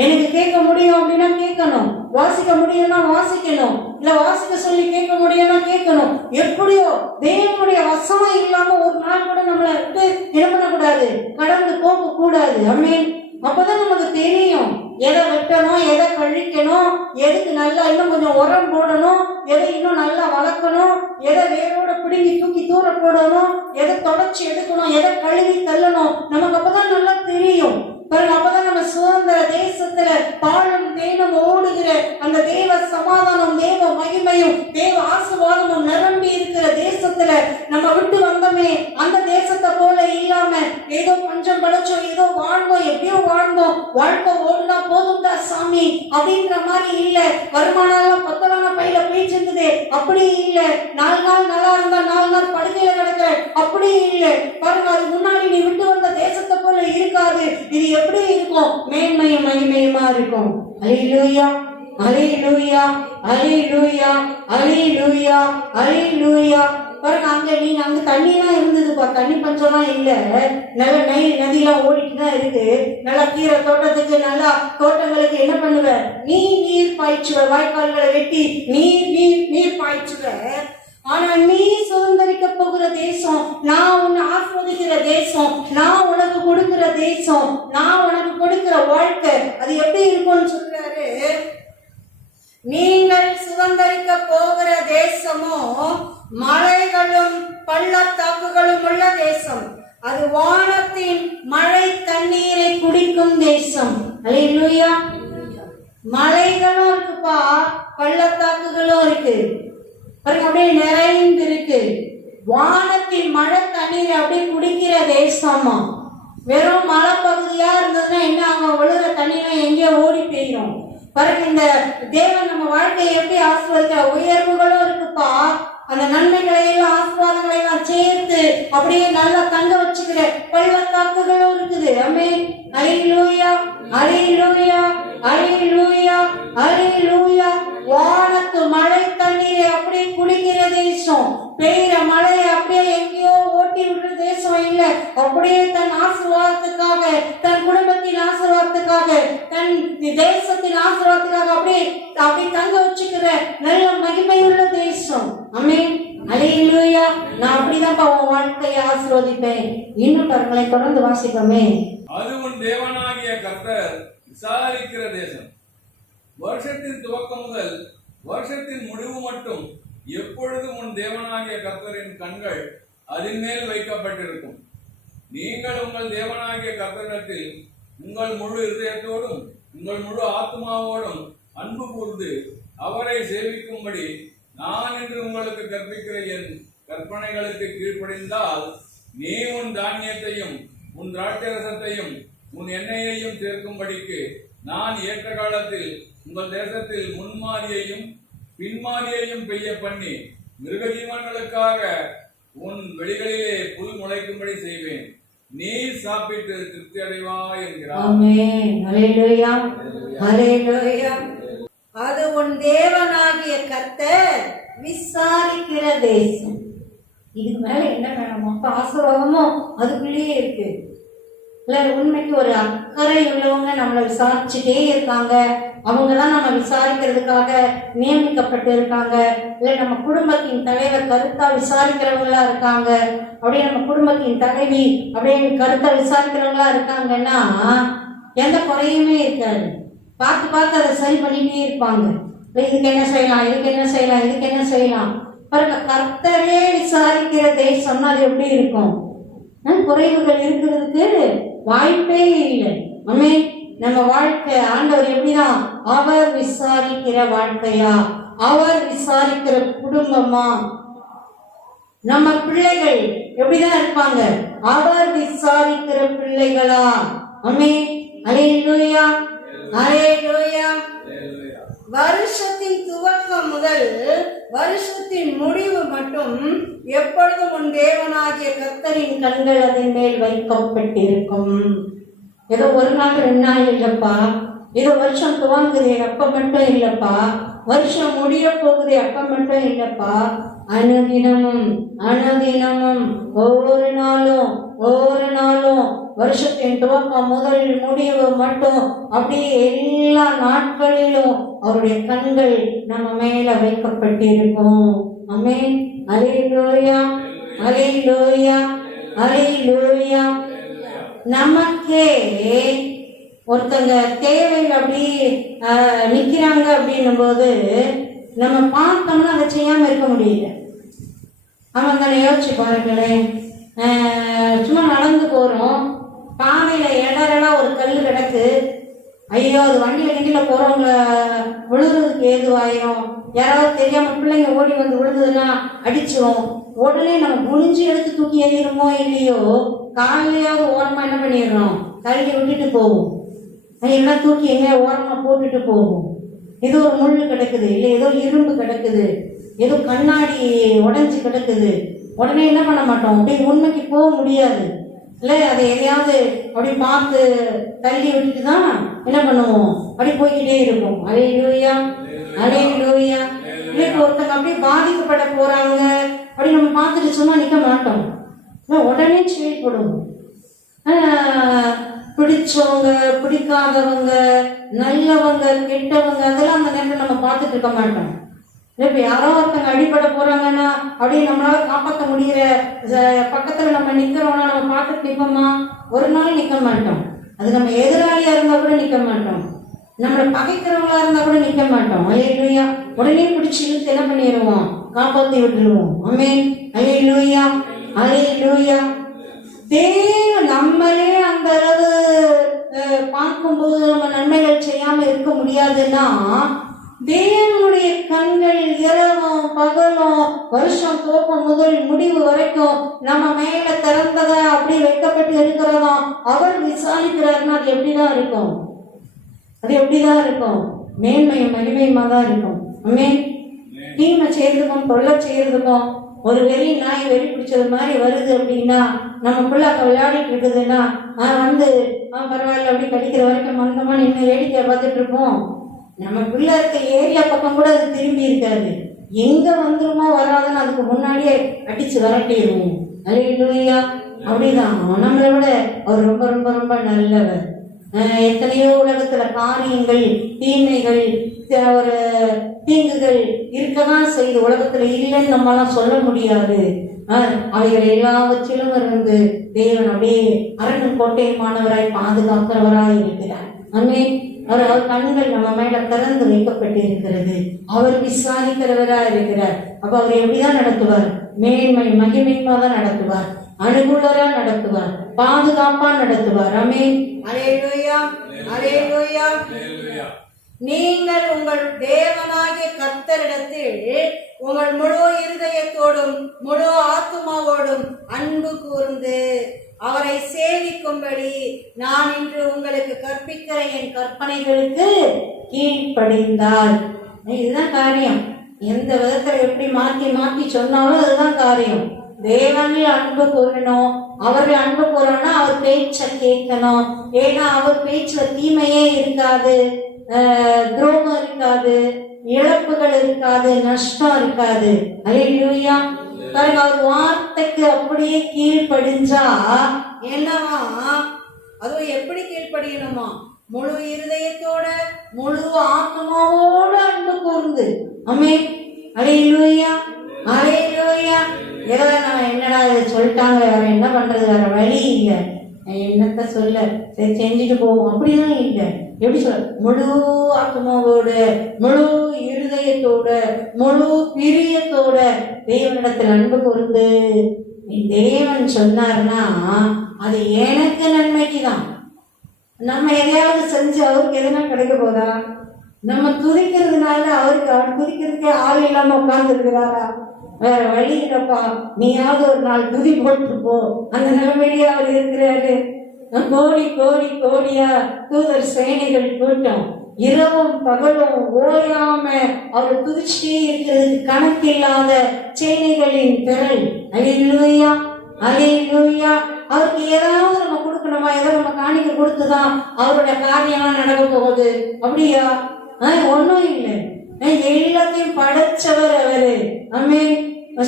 எனக்கு கேட்க முடியும் அப்படின்னா கேட்கணும், வாசிக்க முடியும்னா வாசிக்கணும், இல்ல வாசிக்க சொல்லி கேட்க முடியும்னா கேட்கணும். எப்படியோ தேவனுடைய வசனம் இல்லாம ஒரு நாள் கூட நம்மளை விட்டு என்ன பண்ணக்கூடாது, கடந்து போக கூடாது. ஆமென். அப்பதான் நமக்கு தெரியும் எதை வெட்டணும், எதை கழிக்கணும், எதுக்கு நல்லா இன்னும் கொஞ்சம் உரம் போடணும், எதை இன்னும் நல்லா வளர்க்கணும், எதை வேரோட பிடுங்கி தூக்கி தூர போடணும், எதை தொடச்சி எடுக்கணும், எதை கழுவி தள்ளணும். நமக்கு அப்பதான் நல்லா தெரியும் பாருங்க. அப்பதான் நம்ம சுதந்திர தேசத்துல பாலும் தேனும் ஓடுகிற அந்த தேவ சமாதானம், தேவ மகிமையும் தேவ ஆசீர்வாதமும் நிரம்பி இருக்கிற தேச தேசத்துல நம்ம விட்டு வந்தோமே அந்த தேசத்தை போல இல்லாம ஏதோ கொஞ்சம் படைச்சோம், ஏதோ வாழ்ந்தோம், எப்படியோ வாழ்ந்தோம், வாழ்க்கை ஓடுனா போதும்டா சாமி அப்படின்ற மாதிரி இல்ல. வருமானம் பத்தலான பையில போய் செஞ்சது அப்படி இல்ல. 4 நாள் நல்லா இருந்தா 4 நாள் படுக்கையில கிடக்குற அப்படி இல்ல. பாருங்க, அது முன்னாடி நீ விட்டு வந்த தேசத்தை போல இருக்காது. இது எப்படி இருக்கும்? மேன்மையும் மகிமையுமா இருக்கும். அல்லேலூயா, அல்லேலூயா, அல்லேலூயா, அல்லேலூயா, அல்லேலூயா. பாருங்க, அங்க தண்ணிலாம் இருந்ததுப்பா, தண்ணி பஞ்சம்லாம் இல்ல. நல்ல நதியெல்லாம் ஓடிட்டு தான் இருக்கு. நல்லா கீரை தோட்டத்துக்கு, நல்லா தோட்டங்களுக்கு என்ன பண்ணுவ? நீர் பாய்ச்சுவ, வாய்க்கால்களை வெட்டி நீர் பாய்ச்சுவ. ஆனா நீ சுதந்திரிக்க போகிற தேசம், நான் உன்னை ஆஸ்வதிக்கிற தேசம், நான் உனக்கு கொடுக்கிற தேசம், நான் உனக்கு கொடுக்கிற வாழ்க்கை, அது எப்படி இருக்கும்னு சொல்றாரு. நீங்கள் சுதந்திரிக்க போகிற தேசமோ மலைகளும் பள்ளத்தாக்குகளும் உள்ள தேசம். அது வானத்தின் மழை தண்ணீரை குடிக்கும் தேசம். அல்லேலூயா. மலைகளும் இருக்குப்பா, பள்ளத்தாக்குகளும் இருக்கு. அப்படியே நிறைந்து இருக்கு. வானத்தின் மழை தண்ணீரை அப்படியே குடிக்கிற தேசமா. வெறும் மழை பகுதியா இருந்ததுன்னா என்ன ஆகும்? விழுற தண்ணீரும் எங்கேயோ ஓடி போயிடும். பாருங்க, இந்த தேவன் நம்ம வாழ்க்கையை எப்படி ஆசீர்வதிக்கிற உயர்வுகளும் இருக்குப்பா. அந்த நன்மைகளை எல்லாம் ஆசீர்வாதங்களை எல்லாம் சேர்த்து அப்படியே நல்லா தங்க வச்சுக்கிற பள்ளத்தாக்குகளும் இருக்குது. ஆமென். அல்லேலூயா, அல்லேலூயா, அல்லேலூயா, அல்லேலூயா. வானத்து மழை தண்ணீரை அப்படியே குடிக்கிற தேசம். பெய்கிற மழையை அப்படியே எங்கேயோ ஓட்டி விடுற தேசம் இல்ல. அப்படியே தன் ஆசீர்வாதத்துக்காக, தன் குடும்பத்தின் ஆசீர்வாதத்துக்காக, தன் தேசத்தின் ஆசீர்வாதத்துக்காக அப்படியே தங்க வச்சுக்கிற நல்ல மகிமையுள்ள தேசம். ஆமென். அல்லேலூயா. நான் அப்படிதான் உன் வாழ்க்கையை ஆசீர்வதிப்பேன். இன்னும் கருங்களை தொடர்ந்து வாசிப்போமே. அது உன் தேவனாகிய கர்த்தர் விசாரிக்கிற தேசம். வருஷத்தின் துவக்கம் முதல் வருஷத்தின் முடிவு மட்டும் எப்பொழுதும் உன் தேவனாகிய கர்த்தரின் கண்கள் அதன் மேல் வைக்கப்பட்டிருக்கும். நீங்கள் உங்கள் தேவனாகிய கர்த்தரிடத்தில் உங்கள் முழு இதயத்தோடும் உங்கள் முழு ஆத்மாவோடும் அன்பு கூர்ந்து அவரை சேவிக்கும்படி நான் இன்று உங்களுக்கு கற்பிக்கிற என் கற்பனைகளுக்கு கீழ்ப்படிந்தால் நீ உன் தானியத்தையும் உன் திராட்சரசத்தையும் உன் எண்ணெயையும் சேர்க்கும்படிக்கு நான் ஏற்ற காலத்தில் உங்கள் தேசத்தில் முன்மாரியையும் பின்மாரியையும் பெய்ய பண்ணி மிருக ஜீவன்களுக்காக உன் வெளிகளிலே புல் முளைக்கும்படி செய்வேன். நீ சாப்பிட்டு திருப்தி அடைவாய் என்கிறார். ஆமென். அல்லேலூயா, அல்லேலூயா. அது உன் தேவனாகிய கர்த்தர் விசாரிக்கிற தேசம். இதுக்கு மேல என்ன வேணும்? மொத்த ஆசீர்வாதமும் அதுக்குள்ளேயே இருக்கு. இல்ல, உண்மைக்கு ஒரு அக்கறை உள்ளவங்க நம்மளை விசாரிச்சுட்டே இருக்காங்க. அவங்கதான் நம்ம விசாரிக்கிறதுக்காக நியமிக்கப்பட்டு இருக்காங்க. இல்ல, நம்ம குடும்பத்தின் தலைவர் கருத்தா விசாரிக்கிறவங்களா இருக்காங்க. அப்படியே நம்ம குடும்பத்தின் தலைவி அப்படியே கருத்தா விசாரிக்கிறவங்களா இருக்காங்கன்னா எந்த குறையுமே இருக்காது. பார்த்து அதை சரி பண்ணிட்டே இருப்பாங்க. இதுக்கு என்ன செய்யலாம், இதுக்கு என்ன செய்யலாம், இதுக்கு என்ன செய்யலாம். பாருங்க, கர்த்தரே விசாரிக்கிற தேசம்னா அது எப்படி இருக்கும்? குறைவுகள் இருக்கிறதுக்கு வாய்ப்பே இல்லை. ஆமென். நம்ம வாழ்க்கை ஆண்டவர் எப்படிதான்? அவர் விசாரிக்கிற வாழ்க்கையா, அவர் விசாரிக்கிற குடும்பமா, நம்ம பிள்ளைகள் எப்படிதான் இருப்பாங்க? அவர் விசாரிக்கிற பிள்ளைகளா? ஆமென். அல்லேலூயா, அல்லேலூயா. வருஷத்தின் துவக்கம் முதல் வருஷத்தின் முடிவு மட்டும் எப்பொழுதும் உன் தேவனாகிய கர்த்தரின் கண்கள் அதன் மேல் வைக்கப்பட்டிருக்கும். ஏதோ ஒரு நாள் 2 நாள் இல்லப்பா. ஏதோ வருஷம் துவங்குது அப்ப மட்டும் இல்லப்பா. வருஷம் முடிய போகுது அப்ப மட்டும் இல்லப்பா. அனுதினமும் அனுதினமும் ஒவ்வொரு நாளும் வருஷத்தின் துவக்கம் முதல் முடிவு மட்டும் அப்படியே எல்லா நாட்களிலும் அவருடைய கண்கள் நம்ம மேல வைக்கப்பட்டிருக்கும். ஆமென். அல்லேலூயா, அல்லேலூயா, அல்லேலூயா. நமக்கே ஒருத்தங்க தேவையில் அப்படி நிக்கிறாங்க அப்படின்னும் போது நம்ம பார்த்தோம்னா அதை செய்யாம இருக்க முடியல. அவங்க யோசிச்சு பாருங்களேன். சும்மா நடந்து போறோம், பாதையில இடரெல்லாம் ஒரு கல் கிடக்கு, ஐயோ அது வண்டியில போறவங்க விழுகிறதுக்கு ஏதுவாயிரும், யாராவது தெரியாம பிள்ளைங்க ஓடி வந்து விழுந்ததுன்னா அடிச்சிரும். உடனே நம்ம குனிஞ்சு எடுத்து தூக்கி எறிகிறோமோ இல்லையோ, காலையாவது ஓரமா என்ன பண்ணிடுறோம், தள்ளி விட்டுட்டு போவோம். எல்லாம் தூக்கி எங்க ஓரமா போட்டுட்டு போவோம். ஏதோ ஒரு முள்ளு கிடக்குது, இல்லை ஏதோ இரும்பு கிடக்குது, ஏதோ கண்ணாடி உடைஞ்சு கிடக்குது, உடனே என்ன பண்ண மாட்டோம், அப்படியே உண்மைக்கு போக முடியாது இல்லை, அதை எதையாவது அப்படி பார்த்து தள்ளி விட்டுட்டு தான் என்ன பண்ணுவோம், அப்படி போய்கிட்டே இருக்கும். அல்லேலூயா, அல்லேலூயா. இல்லை ஒருத்தங்க அப்படியே பாதிக்கப்பட போறாங்க அப்படி நம்ம பார்த்துட்டு சும்மா நிற்க மாட்டோம், உடனே செயல்படுவோம். பிடிச்சவங்க பிடிக்காதவங்க நல்லவங்க கெட்டவங்க அதெல்லாம் அந்த நேரத்தில் நம்ம பார்த்துட்டு இருக்க மாட்டோம். இப்போ யாரோ ஒருத்தங்க அடிபட போறாங்கன்னா அப்படியே நம்மளால காப்பாற்ற முடிகிற பக்கத்துல நம்ம நிக்கிறோம்னா நம்ம பார்த்துட்டு நிற்போமா, ஒரு நாள் நிற்க மாட்டோம். அது நம்ம எதிராளியா இருந்தா கூட நிற்க மாட்டோம், நம்மளை பகைக்கிறவங்களா இருந்தா கூட நிற்க மாட்டோம். அல்லேலூயா. உடனே பிடிச்சி இழுத்து என்ன பண்ணிடுவோம், காப்பாற்றி விட்டுருவோம். ஆமென். அல்லேலூயா, அல்லேலூயா. தேவன் நம்மளே அந்த அளவு பார்க்கும்போது நம்ம நன்மைகள் செய்யாம இருக்க முடியாதுன்னா, தேவனுடைய கண்கள் இரவும் பகலும் வருஷம் துவக்கம் முதல் முடிவு வரைக்கும் நம்ம மேல திறந்ததா அப்படி வைக்கப்பட்டு இருக்கிறதா அவர் விசாரிக்கிறாருன்னா அது எப்படிதான் இருக்கும், அது எப்படிதான் இருக்கும், மேன்மையும் மகிமையுமா தான் இருக்கும். ஆமென். தீமை செய்யறதுக்கும் தொல்லை செய்யறதுக்கும் ஒரு வெறி நாய் வெறி பிடிச்சது மாதிரி வருது அப்படின்னா, நம்ம பிள்ளை விளையாடிட்டு இருக்குதுன்னா வந்து பரவாயில்ல அப்படி கடிக்கிற வரைக்கும் மந்தமா நின்று வேடிக்கை பார்த்துட்டு இருப்போம். நம்ம பிள்ளை இருக்க ஏரியா பக்கம் கூட அது திரும்பி இருக்காது, எங்க வந்துருமோ வராதுன்னு அதுக்கு முன்னாடியே அடிச்சு விரட்டிடுவோம். அல்லேலூயா. அப்படிதான் நம்மளை விட அவர் ரொம்ப ரொம்ப ரொம்ப நல்லவர். எத்தனையோ உலகத்துல காரியங்கள் தீமைகள் ஒரு தீங்குகள் இருக்கதான் செய்து உலகத்துல இல்லைன்னு நம்மளாம் சொல்ல முடியாது. அவைகள் எல்லாவற்றிலும் இருந்து தேவன் அப்படியே அரண்மனை கோட்டையமானவராய் பாதுகாக்கிறவராய் இருக்கிறார். ஆமென். அவர் கண்கள் நம்ம மேல திறந்து வைக்கப்பட்டு இருக்கிறது, அவர் விசாரிக்கிறவரா இருக்கிறார். அப்ப அவர் எப்படிதான் நடத்துவார், மேன்மை மகிமைமா தான் நடத்துவார், அனுகூலரா நடத்துவார், பாதுகாப்பா நடத்துவார். ஆமென். அல்லேலூயா, அல்லேலூயா. நீங்கள் உங்கள் தேவனாகிய கர்த்தரிடத்தில் உங்கள் முழு இருதயத்தோடும் முழு ஆத்துமாவோடும் அன்பு கூர்ந்து அவரை சேவிக்கும்படி நான் இன்று உங்களுக்கு கற்பிக்கிற என் கற்பனைகளுக்கு கீழ்ப்படிந்தால். இதுதான் காரியம். எந்த விதத்துல எப்படி மாத்தி மாத்தி சொன்னாலும் அதுதான் காரியம். தேவனில் அன்பு கூறணும், அவர்கள் அன்பு கூறணும்னா அவர் பேச்ச கேட்கணும். ஏன்னா அவர் பேச்சுல தீமையே இருக்காது, துரோகம் இருக்காது, இழப்புகள் இருக்காது, நஷ்டம் இருக்காது. அல்லேலூயா. பாருங்க, அவர் வார்த்தைக்கு அப்படியே கீழ்ப்படிஞ்சா என்னவா, அதுவும் எப்படி கீழ்ப்படியணுமா, முழு இருதயத்தோட முழு ஆத்மாவோட அன்பு கூர்ந்து. ஆமென். அல்லேலூயா, அல்லேலூயா. ஏதோ நான் என்னடா சொல்லிட்டாங்க, வேற என்ன பண்றது, வேற வழி இல்லை, என்னத்த சொல்ல, சரி செஞ்சுட்டு போவோம் அப்படிதான் இல்லை. எப்படி சொல்ல, முழு ஆத்மாவோட முழு இருதயத்தோட முழு பிரியத்தோட தேவனிடத்தில் அன்பு கூர்ந்து. தேவன் சொன்னார்னா அது எனக்கு நன்மைக்கு தான். நம்ம எதையாவது செஞ்சு அவருக்கு எதுனா கிடைக்க போதா, நம்ம துதிக்கிறதுனால அவருக்கு அவர் துதிக்கிறதுக்கே ஆள் இல்லாம உட்கார்ந்து இருக்கிறாரா, வேற வழி இல்லப்பா, நீயாவது ஒரு நாள் துதி போட்டு போ, அந்த நிலைமையிலேயே அவர் இருக்கிறாரு. கோடி கோடி கோடியா தூதர் சேனைகள் கூட்டம் இரவும் பகலும் ஓயாம அவர் துதிச்சுட்டே இருக்கிறது, கணக்கில்லாத சேனைகளின் திரள். அல்லேலூயா, அல்லேலூயா. அவருக்கு ஏதாவது நம்ம கொடுக்கணுமா, ஏதோ நம்ம காணிக்க கொடுத்துதான் அவருடைய காரியம்லாம் நடக்க போகுது அப்படியா? ஒன்றும் இல்லை. எல்லாத்தையும் படைச்சவர் அவரு. ஆமென்.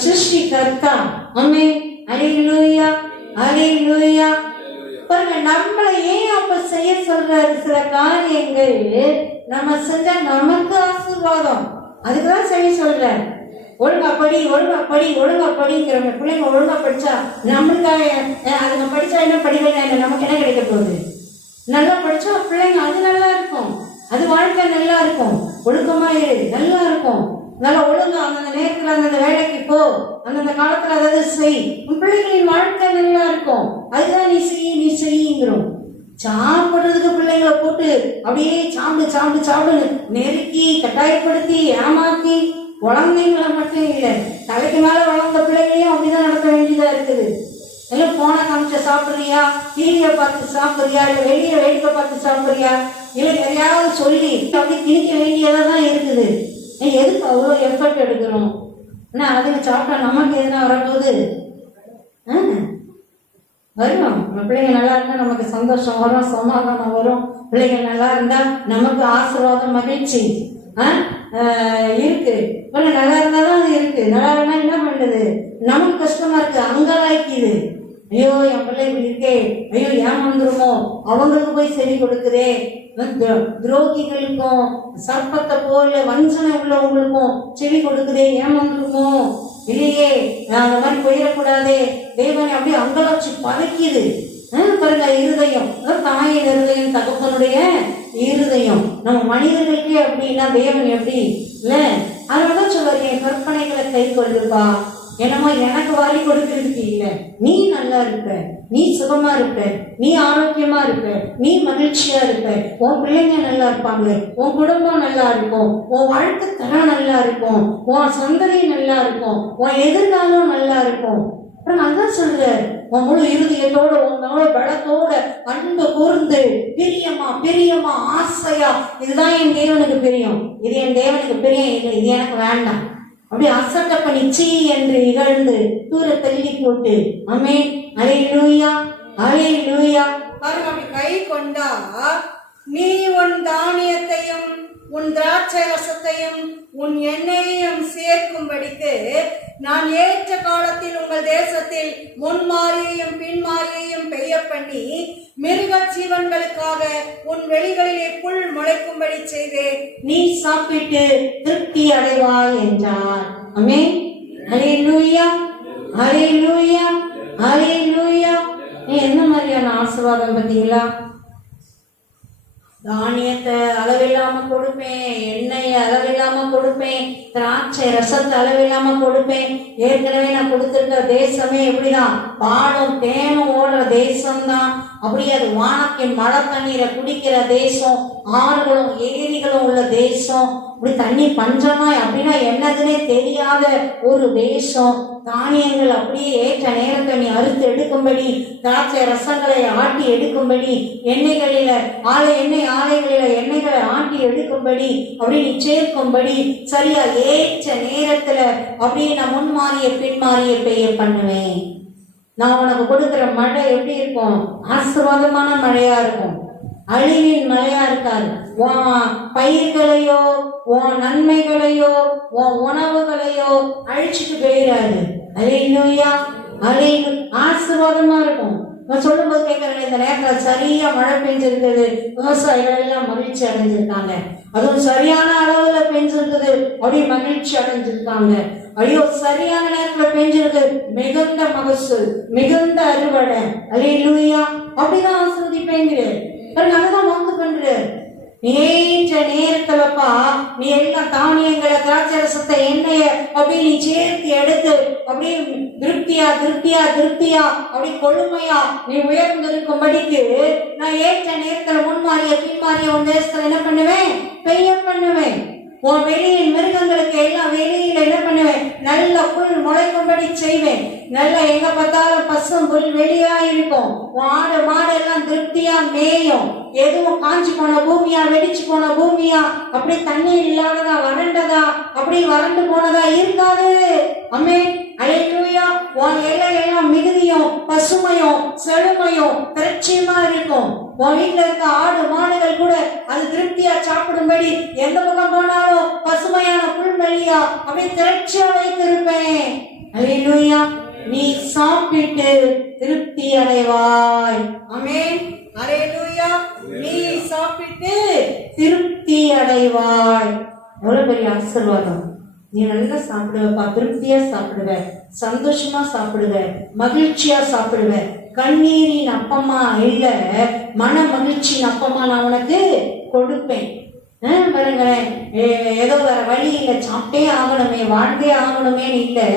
சிருஷ்டி கர்த்தா. ஆமென். அல்லேலூயா, அல்லேலூயா. பாருங்க, நம்மளை ஏன் அப்ப செய்ய சொல்றாரு சில காரியங்கள், நம்ம செஞ்சா நமக்கு ஆசீர்வாதம், அதுக்குதான் செய்ய சொல்றாரு. ஒழுங்கா படி ஒழுங்கா படி ஒழுங்கா படிங்கிறவங்க பிள்ளைங்க ஒழுங்கா படிச்சா நம்மளுக்காக, அதுங்க படிச்சா என்ன படிக்கல என்ன, நமக்கு என்ன கிடைக்க போகுது? நல்லா படிச்சா பிள்ளைங்க அது நல்லா இருக்கும், அது வாழ்க்கை நல்லா இருக்கும், ஒழுக்கமா இரு நல்லா இருக்கும், நல்லா ஒழுங்கா அந்தந்த நேரத்துல அந்தந்த வேலைக்கு போ, அந்தந்த காலத்துல அதாவது செய், உன் பிள்ளைகளின் வாழ்க்கை நல்லா இருக்கும். அதுதான் நீ செய்யுங்கிறோம். சாப்பிடுறதுக்கு பிள்ளைங்களை போட்டு அப்படியே சாப்பிடு சாப்பிடு சாப்பிடு நெருக்கி கட்டாயப்படுத்தி ஏமாத்தி குழந்தைங்களை மட்டும் இல்லை, தலைக்கு மேல வளர்ந்த பிள்ளைகளையும் அப்படிதான் நடத்த வேண்டியதா இருக்குது. இல்லை போனை காமிச்ச சாப்பிட்றியா, டிவியை பார்த்து சாப்பிட்றியா, இல்லை வெளியே வேடிக்கை பார்த்து சாப்பிட்றியா, இல்லை எதையாவது சொல்லி அப்படி திணிக்க வேண்டியதாக தான் இருக்குது. எதுக்கு அவ்வளோ எஃபர்ட் எடுக்கிறோம்? ஏன்னா அதுக்கு சாப்பிட்டா நமக்கு எதுனா வரப்போகுது? வரும். நம்ம பிள்ளைங்க நல்லா இருந்தால் நமக்கு சந்தோஷம் வரும், சமாதானம் வரும். பிள்ளைகள் நல்லா இருந்தால் நமக்கு ஆசீர்வாதம், மகிழ்ச்சி இருக்கு. நல்லா இருந்தா தான் அது இருக்கு. நல்லா இருந்தா என்ன பண்ணுது? நமக்கு கஷ்டமா இருக்கு, அங்கலாய்க்குது. ஐயோ என் பிள்ளை இப்படி இருக்கே, ஐயோ ஏமாந்துருமோ, அவங்களுக்கு போய் செவி கொடுக்குதே. துரோகிகளுக்கும் சர்ப்பத்தை போல வஞ்சனை உள்ளவங்களுக்கும் செவி கொடுக்குதே, ஏமாந்துருமோ இல்லையே, அந்த மாதிரி போயிடக்கூடாதே. தேவனை அப்படியே அங்கலாச்சு பதைக்குது பாருங்க. இருதயம், தாயின் இருதயம், தகப்பனுடைய இருதயம். நம்ம மனிதர்களுக்கே அப்படின்னா தேவன் எப்படி இல்ல? அதனாலதான் சொல்வாரு, என் கற்பனைகளை கை கொள்ளுப்பா. என்னமோ எனக்கு வாரி கொடுக்கறதுக்கு இல்லை, நீ நல்லா இருப்ப, நீ சுகமா இருப்ப, நீ ஆரோக்கியமா இருப்ப, நீ மகிழ்ச்சியா இருப்ப, உன் பிள்ளைங்க நல்லா இருப்பாங்க, உன் குடும்பம் நல்லா இருக்கும், உன் வாழ்க்கை தரம் நல்லா இருக்கும், உன் சந்ததி நல்லா இருக்கும், உன் எதிர்காலம் நல்லா இருக்கும். அப்புறம் அதான் சொல்ற, உன் முழு இருதயத்தோட, உன்னோட பலத்தோட, அன்பு கூர்ந்து பிரியமா பிரியமா ஆசையா, இதுதான் என் தேவனுக்கு பிரியம், இது என் தேவனுக்கு பிரியம் இல்லை, இது எனக்கு வேண்டாம் அப்படி அசட்ட பண்ணி சீ என்று இகழ்ந்து தூர தள்ளி போட்டு, ஆமென், அல்லேலூயா அல்லேலூயா. பாருங்க, அப்படி கை கொண்டா நீ உன் தானியத்தையும் உன் திராட்சை ரசத்தையும் உன் எண்ணெயையும் சேர்க்கும்படிக்கு நான் ஏற்ற காலத்தில் உங்கள் தேசத்தில் முன்மாரியையும் பின்மாரியையும் பெய்ய பண்ணி மிருக ஜீவன்களுக்காக உன் வெளிகளிலே புல் முளைக்கும்படி செய்தேன், நீ சாப்பிட்டு திருப்தி அடைவாய் என்றார். ஆமென், அல்லேலூயா அல்லேலூயா அல்லேலூயா. என்ன மாதிரியான ஆசீர்வாதம் பார்த்தீங்களா? தானியத்தை அளவில்லாம கொடுப்பேன், எண்ணெயை அளவில்லாம கொடுப்பேன், திராட்சை ரசத்தை அளவில்லாம கொடுப்பேன். ஏற்கனவே நான் கொடுத்திருக்க தேசமே எப்படிதான்? பாலும் தேனும் ஓடுற தேசம்தான். அப்படியே அது வானத்தின் மழை தண்ணீரை குடிக்கிற தேசம், ஆறுகளும் ஏரிகளும் உள்ள தேசம். இப்படி தண்ணி பஞ்சமாய் அப்படின்னா என்னதுன்னே தெரியாத ஒரு தேசம். தானியங்கள் அப்படியே ஏற்ற நேரத்தை நீ அறுத்து எடுக்கும்படி, திராட்சை ரசங்களை ஆட்டி எடுக்கும்படி, எண்ணெய்களில ஆலைகளில எண்ணெய்களை ஆட்டி எடுக்கும்படி, அப்படி நீ சேர்க்கும்படி, சரியா ஏற்ற நேரத்துல அப்படியே நான் முன்மாறிய பின்மாறிய பெய்ய பண்ணுவேன். நான் உனக்கு கொடுக்கிற மழை எப்படி இருக்கும்? ஆசீர்வாதமான மழையா இருக்கும், அழிவின் மழையா இருக்காது. உன் பயிர்களையோ உன் நன்மைகளையோ உன் உணவுகளையோ அழிச்சுட்டு போயிடாது. அல்லேலூயா அல்லேலூயா. ஆசீர்வாதமா இருக்கும். நான் சொல்லும்போது கேட்கறேன், இந்த நேரத்தில் சரியா மழை பெஞ்சிருக்குது, விவசாயிகள் எல்லாம் மகிழ்ச்சி அடைஞ்சிருக்காங்க. அதுவும் சரியான அளவுல பெஞ்சிருக்குது, அப்படியே மகிழ்ச்சி அடைஞ்சிருக்காங்க. ஐயோ சரியான நேரத்துல பெஞ்சிருக்கு, மிகுந்த மகசூல், மிகுந்த அறுவடை. அல்லேலூயா. அப்படிதான் ஆசீர்வதிப்பேங்கிறேன். அதுதான் வாக்கு பண்ற. ஏற்ற நேரத்துலப்பா நீ எல்லாம் தானியங்களை, திராட்சை ரசத்தை, எண்ணெய அப்படியே நீ சேர்த்து எடுத்து அப்படியே திருப்தியா திருப்தியா திருப்தியா அப்படி கொழுமையா நீ உயர்ந்திருக்கும்படிக்கு நான் ஏற்ற நேரத்துல முன்மாறிய பின்மாறிய உன் தேசத்துல என்ன பண்ணுவேன்? பெய்ய பண்ணுவேன். உன் வெளியில் மிருகங்களுக்கு எல்லாம் வெளியில என்ன பண்ணுவேன்? நல்ல புல் முளைக்கும்படி செய்வேன். நல்ல எங்க பார்த்தாலும் பசும் புல் வெளியா இருக்கும். ஆடு மாடு எல்லாம் திருப்தியா மேயும். எதுவும் காஞ்சி போன பூமியா, வெடிச்சு போன பூமியா, அப்படி தண்ணீர் இல்லாததா, வறண்டதா, அப்படி வறண்டு போனதா இருக்காது. ஆமென், அல்லேலூயா. உன் எல்லாம் மிகுதியும் பசுமையும் செழுமையும் திரட்சியமா இருக்கும். உன் வீட்டுல இருக்க ஆடு மாடுகள் கூட அது திருப்தியா சாப்பிடும்படி எந்த பக்கம் போனாலும் பசுமையான புல்வெளியா அப்படியே திரட்சியா வைத்திருப்பேன். அல்லேலூயா. நீ சாப்பிட்டு திருப்தி அடைவாய். ஆமென், அல்லேலூயா. நீ சாப்பிட்டு திருப்தி அடைவாய். எவ்வளவு பெரிய ஆசீர்வாதம். நீ நல்லா சாப்பிடுவப்பா, திருப்தியா சாப்பிடுவ, சந்தோஷமா சாப்பிடுவ, மகிழ்ச்சியா சாப்பிடுவ. கண்ணீரின் அப்பமா இல்ல, மன மகிழ்ச்சியின் அப்பமா நான் உனக்கு கொடுப்பேன். பாருங்களேன், ஏதோ வேற வழி இல்லை, சாப்பிட்டே ஆகணுமே, வாழ்ந்தே ஆகணுமே இல்லை,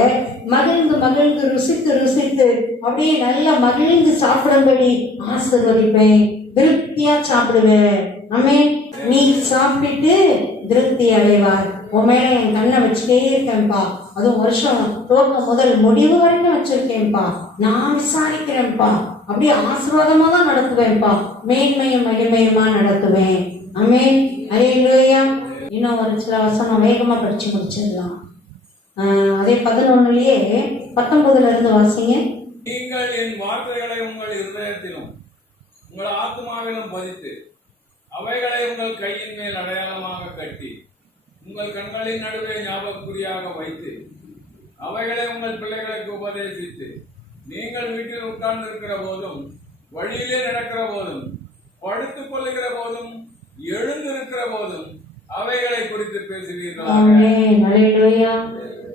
மகிழ்ந்து மகிழ்ந்து ருசித்து ருசித்து அப்படியே நல்லா மகிழ்ந்து சாப்பிடும்படி ஆசீர்வதிப்பேன். திருப்தியா சாப்பிடுவ. ஆமென். நீ சாப்பிட்டு திருப்தி அடைவார். உன் மேல என் கண்ணை வச்சுட்டே இருக்கேன்ப்பா, அதுவும் வருஷம் துவக்கம் முதல் முடிவு வரைக்கும் வச்சிருக்கேன்ப்பா, நான் விசாரிக்கிறேன்ப்பா, அப்படியே ஆசீர்வாதமா தான் நடத்துவேன்ப்பா, மேன்மையும் மகிமையுமா நடத்துவேன். ஆமென். அல்லேலூயா. இன்னும் ஒரு சில வசனம் வேகமா படிச்சு முடிச்சிடலாம். அதே 11லயே 19 இருந்து வாசிங்க. நீங்கள் என் வார்த்தைகளை உங்கள் இருதயத்திலும் உங்கள் ஆத்மாவிலும் பதித்து அவைகளை உங்கள் கையின் மேல் அடையாளமாக கட்டி உங்கள் கண்களின் நடுவே ஞாபகக்குறியாக வைத்து அவைகளை உங்கள் பிள்ளைகளுக்கு உபதேசித்து நீங்கள் வீட்டில் உட்கார்ந்து இருக்கிற போதும் வழியிலே நடக்கிற போதும் படுத்துக் கொள்ளுகிற போதும் எழுந்திருக்கிற போதும் அவைகளை குறித்து பேசுவீர்கள்.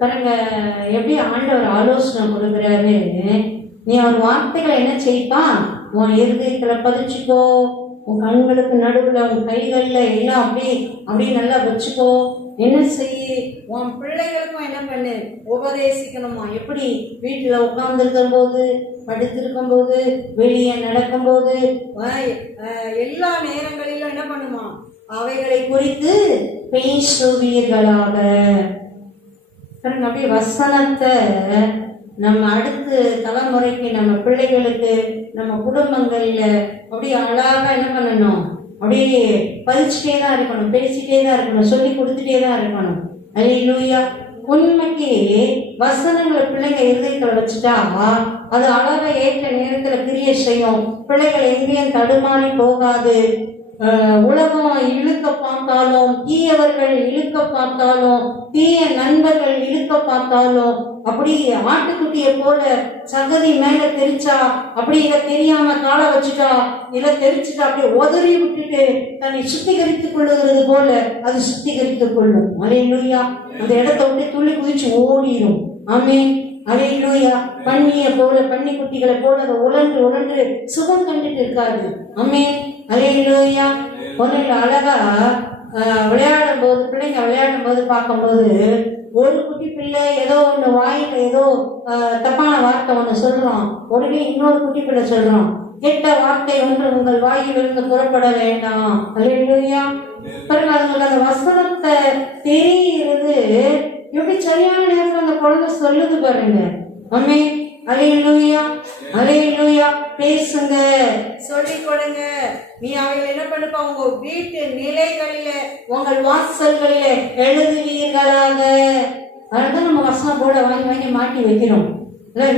பாருங்க எப்படி ஆண்டவர் ஆலோசனை கொடுக்கிறாரு. நீ அவர் வார்த்தைகளை என்ன செய்ப்பா, உன் இருதயத்துல பதிச்சுக்கோ, உன் கண்களுக்கு நடுவுல உன் கைகள்ல எல்லாம் அப்படியே நல்லா வச்சுக்கோ. என்ன செய்ய, உன் பிள்ளைகளுக்கும் என்ன பண்ணு, உபதேசிக்கணுமா. எப்படி வீட்டுல உட்கார்ந்து இருக்கும் போது, படுத்திருக்கும் போது, வெளியே நடக்கும் போது, எல்லா நேரங்களிலும் என்ன பண்ணுமா, அவைகளை குறித்து பேசுவீர்களாக. அப்படியே வசனத்தை நம்ம அடுத்த தலைமுறைக்கு, நம்ம பிள்ளைகளுக்கு, நம்ம குடும்பங்கள்ல அப்படியே அழகா என்ன பண்ணணும், அப்படியே பதிச்சுட்டே தான் இருக்கணும், பேசிட்டே தான் இருக்கணும், சொல்லி கொடுத்துட்டே தான் இருக்கணும். அல்லேலூயா. உண்மைக்கு வசனங்களை பிள்ளைங்க இருதயத்துல வச்சுட்டா அது அழகா ஏற்ற நேரத்துல கிரியை செய்யும். பிள்ளைகள் எங்கேயும் தடுமாறி போகாது. உலகம் இழுக்க பார்த்தாலும், தீயவர்கள் இழுக்க பார்த்தாலும், தீய நண்பர்கள் இழுக்க பார்த்தாலும், அப்படி ஆட்டுக்குட்டியை போல சகதி மேல தெரிச்சா, அப்படி இதை தெரியாம காலை வச்சுட்டா, இதை தெரிச்சுட்டா, அப்படியே உதறி விட்டுட்டு தன்னை சுத்திகரித்துக் கொள்ளுகிறது போல அது சுத்திகரித்துக் கொள்ளும். அல்லேலூயா. அந்த இடத்த விட்டு துள்ளி குதிச்சு ஓடிடும். ஆமென். அல்லேலூயா. பன்னியை போல, பன்னி குட்டிகளை போல அதை உழன்று உழன்று சுகம் கண்டுட்டு இருக்காது. ஆமென். அல்லேலூயா. ஒன்னும் அழகா விளையாடும் போது, பிள்ளைங்க விளையாடும் போது பார்க்கும்போது, ஒரு குட்டி பிள்ளை ஏதோ ஒண்ணு வாயில ஏதோ தப்பான வார்த்தை ஒண்ணு சொல்றோம், உடனே இன்னொரு குட்டி பிள்ளை சொல்றோம், கெட்ட வார்த்தை ஒன்று உங்கள் வாயிலிருந்து புறப்பட வேண்டாம். அல்லேலூயா. பிறகு அதுங்களுக்கு அந்த வசனத்தை தெரிகிறது எப்படி சரியான நேரத்தில் அந்த குழந்தை சொல்லுது பாருங்க. ஆமென். அல்லேலூயா. அல்லேலூயா. பேசுங்க, சொல்லிக் கொடுங்க. நீ அவைகள் என்ன பண்ணுப்பா, உங்க வீட்டு நிலைகளில, உங்கள் வாசல்களில எழுதுவீர்களாக. அதுதான் நம்ம வசனம் போட வாங்கி மாட்டி வைக்கிறோம்.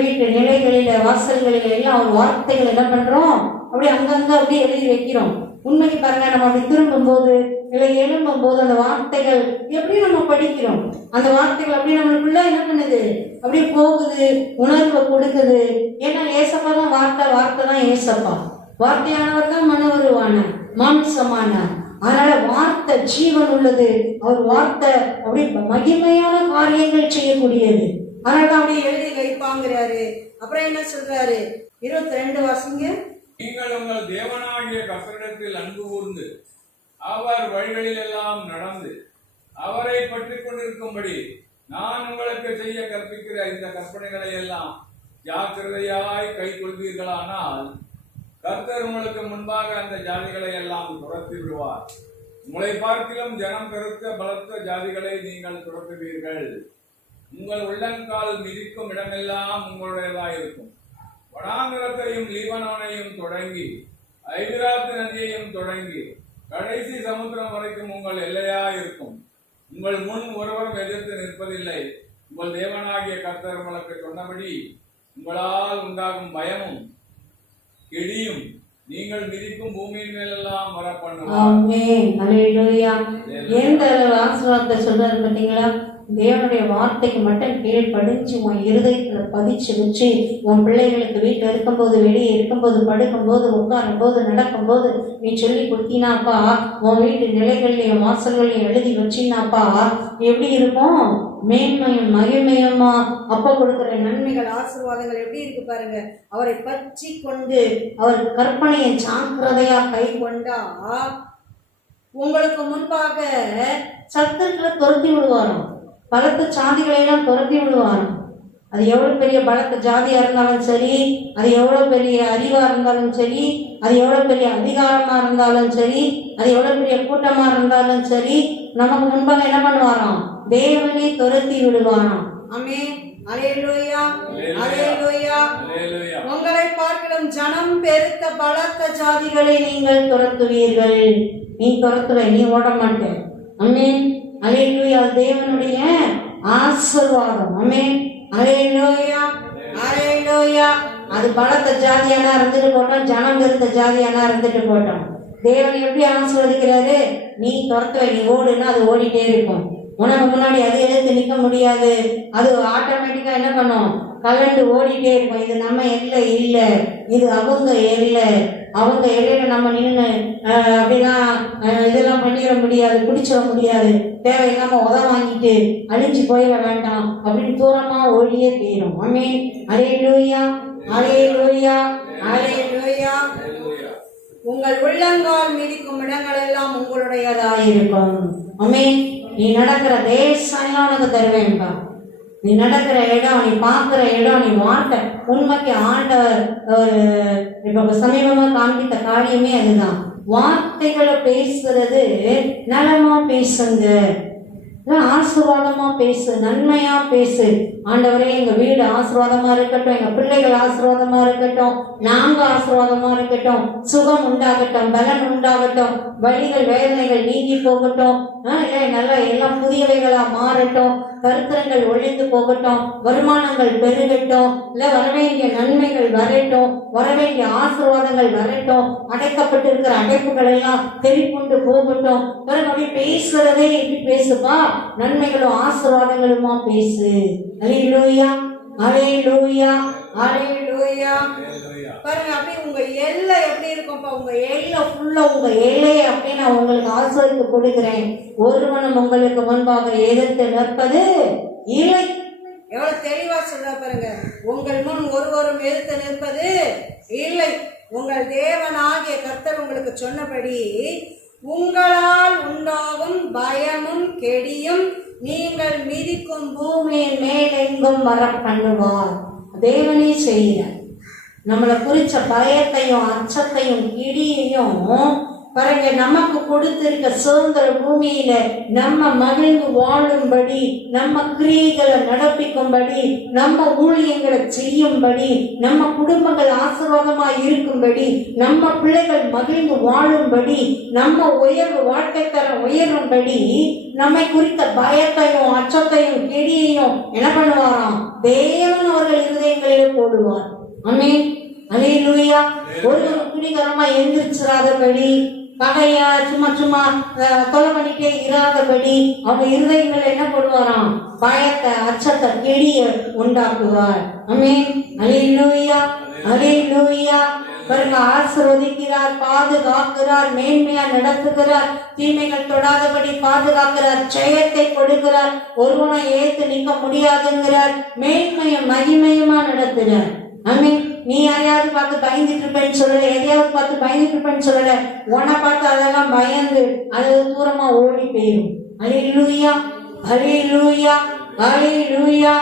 வீட்டு நிலைகளில, வாசல்களில எல்லாம் ஒரு வார்த்தைகள் என்ன பண்றோம், அப்படியே அங்கங்க அப்படியே எழுதி வைக்கிறோம். உண்மைக்கு பாருங்க, நம்ம அப்படி திரும்பும் போது இல்லை எழும்பும் போது அந்த வார்த்தைகள் எப்படி நம்ம படிக்கிறோம், அந்த வார்த்தைகள் அப்படியே நம்மளுக்குள்ள என்ன பண்ணுது, அப்படியே போகுது, உணர்வை கொடுக்குது. ஏன்னா ஏசப்பா தான் வார்த்தை தான் ஏசப்பா. வார்த்தையானவர் தான் மனவருவான மாம்சமான. அதனால வார்த்தை ஜீவன் உள்ளது. அவர் வார்த்தை அப்படி மகிமையான காரியங்கள் செய்யக்கூடியது. அதனால அப்படியே எழுதி வைப்பாங்கிறாரு. அப்புறம் என்ன சொல்றாரு, 22 வருஷங்க. நீங்கள் உங்கள் தேவனாகிய கர்த்தரிடத்தில் அன்பு கூர்ந்து அவர் வழிகளில் எல்லாம் நடந்து அவரை பற்றி கொண்டிருக்கும்படி நான் உங்களுக்கு செய்ய கற்பிக்கிற இந்த கற்பனைகளை எல்லாம் ஜாக்கிரதையாய் கை கொள்வீர்களானால் கர்த்தர் உங்களுக்கு முன்பாக அந்த ஜாதிகளை எல்லாம் துரத்தி விடுவார். உங்களை பார்க்கிலும் ஜனம் பெருத்த பலத்த ஜாதிகளை நீங்கள் துரத்துவீர்கள். உங்கள் உள்ளங்கால் மிதிக்கும் இடமெல்லாம் உங்களுடையதாயிருக்கும். வனாந்திரத்தையும் லீபனோனையும் தொடங்கி ஐபிராத்து நதியையும் தொடங்கி கடைசி சமுத்திரம் வரைக்கும் உங்கள் எல்லையா இருக்கும். உங்கள் முன் ஒருவரும் எதிர்த்து நிற்பதில்லை. உங்கள் தேவனாகிய கர்த்தர் உங்களுக்கு சொன்னபடி உங்களால் உண்டாகும் பயமும் இடியும் நீங்கள் மிதிக்கும் பூமியின் மேலெல்லாம் வர பண்ணுவார். எந்த ஆசீர்வாதத்தை சொல்றாரு பார்த்தீங்களா? தேவனுடைய வார்த்தைக்கு மட்டும் கீழ்படிஞ்சு உன் இருதயத்துல பதிச்சு வச்சு உன் பிள்ளைகளுக்கு வீட்டில் இருக்கும்போது, வெளியே இருக்கும்போது, படுக்கும்போது, உட்காரும் போது, நடக்கும்போது நீ சொல்லி கொடுத்தீனாப்பா, உன் வீட்டு நிலைகள்லையும் வாசல்களையும் எழுதி வச்சினாப்பா, எப்படி இருக்கும்? மேன்மையும் மகிமையுமா அப்பா கொடுக்கிற நன்மைகள், ஆசீர்வாதங்கள் எப்படி இருக்கு பாருங்க. அவரை பற்றி கொண்டு அவர் கற்பனையை ஜாக்கிரதையா கை கொண்டா உங்களுக்கு முன்பாக சத்துருக்களை துரத்தி விடுவாராம், பலத்த சாதிகளை எல்லாம் துரத்தி விடுவாராம். அது எவ்வளவு பெரிய பலத்த ஜாதியா இருந்தாலும் சரி, அது எவ்வளவு பெரிய அறிவா இருந்தாலும் சரி, அது எவ்வளவு பெரிய அதிகாரமா இருந்தாலும் சரி, அது எவ்வளவு பெரிய கூட்டமா இருந்தாலும் சரி, நமக்கு முன்பாக என்ன பண்ணுவாராம்? தேவனை துரத்தி விடுவாராம். ஆமென். அல்லேலூயா, அல்லேலூயா. உங்களை பார்க்கிலும் ஜனம் பெருத்த பலத்த ஜாதிகளை நீங்கள் துரத்துவீர்கள். நீ துரத்துவ, நீ ஓட மாட்டே. ஆமென். அல்லேலூயா. தேவனுடைய ஆசீர்வாதம். ஆமென். அல்லேலூயா, அல்லேலூயா. அது பலத்த ஜாதியானா இருந்துட்டு போட்டோம், ஜனம் இருந்த ஜாதியானா இருந்துட்டு போட்டோம். தேவன் எப்படி ஆசீர்வதிக்கிறாரு? நீ துரத்துவ, நீ ஓடுன்னா அது ஓடிட்டே இருக்கும். உனக்கு முன்னாடி அது எடுத்து நிற்க முடியாது. அது ஆட்டோமேட்டிக்கா என்ன பண்ணும்? கலண்டு ஓடிட்டே இருக்கும். இது நம்ம எல்லை இல்லை, இது அவங்க எல்லை. அவங்க எல்லையில நம்ம நின்று அப்படிலாம் இதெல்லாம் பண்ணிட முடியாது, பிடிச்சிட முடியாது. தேவையில்லாம உத வாங்கிட்டு அழிஞ்சு போயிட வேண்டாம் அப்படின்னு தூரமா ஓடியே தீரும். ஆமென். அல்லேலூயா, அல்லேலூயா, அல்லேலூயா. உங்கள் உள்ளங்கால் மிதிக்கும் இடங்கள் எல்லாம் உங்களுடையதாயிருக்கும். ஆமென். நீ நடக்கிற தேசம் எல்லாம் உனக்கு தருவேன்பா. நீ நடக்கிற இடம், நீ பார்க்கிற இடம், நீ வார்த்தை உண்மைக்கு ஆண்டவர் இப்ப சமீபமா காண்பித்த காரியமே அதுதான். வார்த்தைகளை பேசுறது நலமா பேசுங்க, ஆசீர்வாதமா பேசு, நன்மையா பேசு. ஆண்டவரே, எங்க வீடு ஆசீர்வாதமா இருக்கட்டும், எங்க பிள்ளைகள் ஆசீர்வாதமா இருக்கட்டும், நாங்க ஆசீர்வாதமா இருக்கட்டும், சுகம் உண்டாகட்டும், பலன் உண்டாகட்டும், வலிகள் வேதனைகள் நீங்கி போகட்டும், நல்லா எல்லாம் புதியவைகளா மாறட்டும், கருத்தரங்கள் ஒழிந்து போகட்டும், வருமானங்கள் பெருகட்டும், இல்ல வரவேண்டிய நன்மைகள் வரட்டும், வரவேண்டிய ஆசீர்வாதங்கள் வரட்டும், அடைக்கப்பட்டிருக்கிற அடைப்புகள் எல்லாம் தெரிக்கொண்டு போகட்டும். அப்படி பேசுறதே எப்படி பேசுப்பா? நன்மைகளும் ஆசீர்வாதங்களுமா பேசு. அல்லேலூயா, அல்லேலூயா, அல்லேலூயா. பாருங்க, அப்படி உங்க எல்லை எப்படி இருக்கும்ப்பா? உங்க எல்லை ஃபுல்லா உங்க எல்லையை அப்படியே நான் உங்களுக்கு ஆசீர்வதித்து கொடுக்கிறேன். ஒருவனும் உங்களுக்கு முன்பாக எதிர்த்து நிற்பது இல்லை. எவ்வளவு தெளிவா சொல்ல பாருங்க. உங்கள் முன் ஒருவரும் எதிர்த்து நிற்பது இல்லை. உங்கள் தேவனாகிய கர்த்தர் உங்களுக்கு சொன்னபடி உங்களால் உண்டாகும் பயமும் கெடியும் நீங்கள் மிதிக்கும் பூமியின் மேலெங்கும் வர பண்ணுவார். தேவனே செய்கிறார். நம்மளை குறிச்ச பயத்தையும் அச்சத்தையும் கிடியையும் பாருங்க, நமக்கு கொடுத்திருக்க சுதந்திர பூமியில நம்ம மகிழ்ந்து வாழும்படி, நம்ம கிரியைகளை நடப்பிக்கும்படி, நம்ம ஊழியங்களை செய்யும்படி, நம்ம குடும்பங்கள் ஆசீர்வாதமா இருக்கும்படி, நம்ம பிள்ளைகள் மகிழ்ந்து வாழும்படி, நம்ம உயர்வு வாழ்க்கை தரம் உயரும்படி நம்மை குறித்த பயத்தையும் அச்சத்தையும் கெடியையும் என்ன பண்ணுவாராம்? தேவன் அவர்கள் இருதயங்களில் போடுவார். ஆமென். அல்லேலூயா. ஒரு குடிகரமா எந்திரிச்சிடாதபடி, பகையா சும்மா சும்மா கொலை பண்ணிட்டே இராதபடி அவங்க இருதயங்களை என்ன பண்ணுவாராம்? பயத்தை அச்சத்தை கெடிய உண்டாக்குவார். ஆமென். அல்லேலூயா, அல்லேலூயா. பாருங்க, ஆசீர்வதிக்கிறார், பாதுகாக்கிறார், மேன்மையா நடத்துகிறார், தீமைகள் தொடாதபடி பாதுகாக்கிறார், ஜெயத்தை கொடுக்கிறார், ஒருவனை ஏத்து நிற்க முடியாதுங்கிறார், மேன்மையும் மகிமையுமா நடத்துகிறார். ஆமென். நீ யாரையாவது பார்த்து பயந்துட்டு இருப்பேன்னு சொல்லல, எதையாவது பார்த்து பயந்துட்டு இருப்பேன்னு சொல்லல, உன்னை பார்த்து அதெல்லாம் பயந்து அது தூரமா ஓடி போயிடும். அல்லேலூயா, அல்லேலூயா, அல்லேலூயா.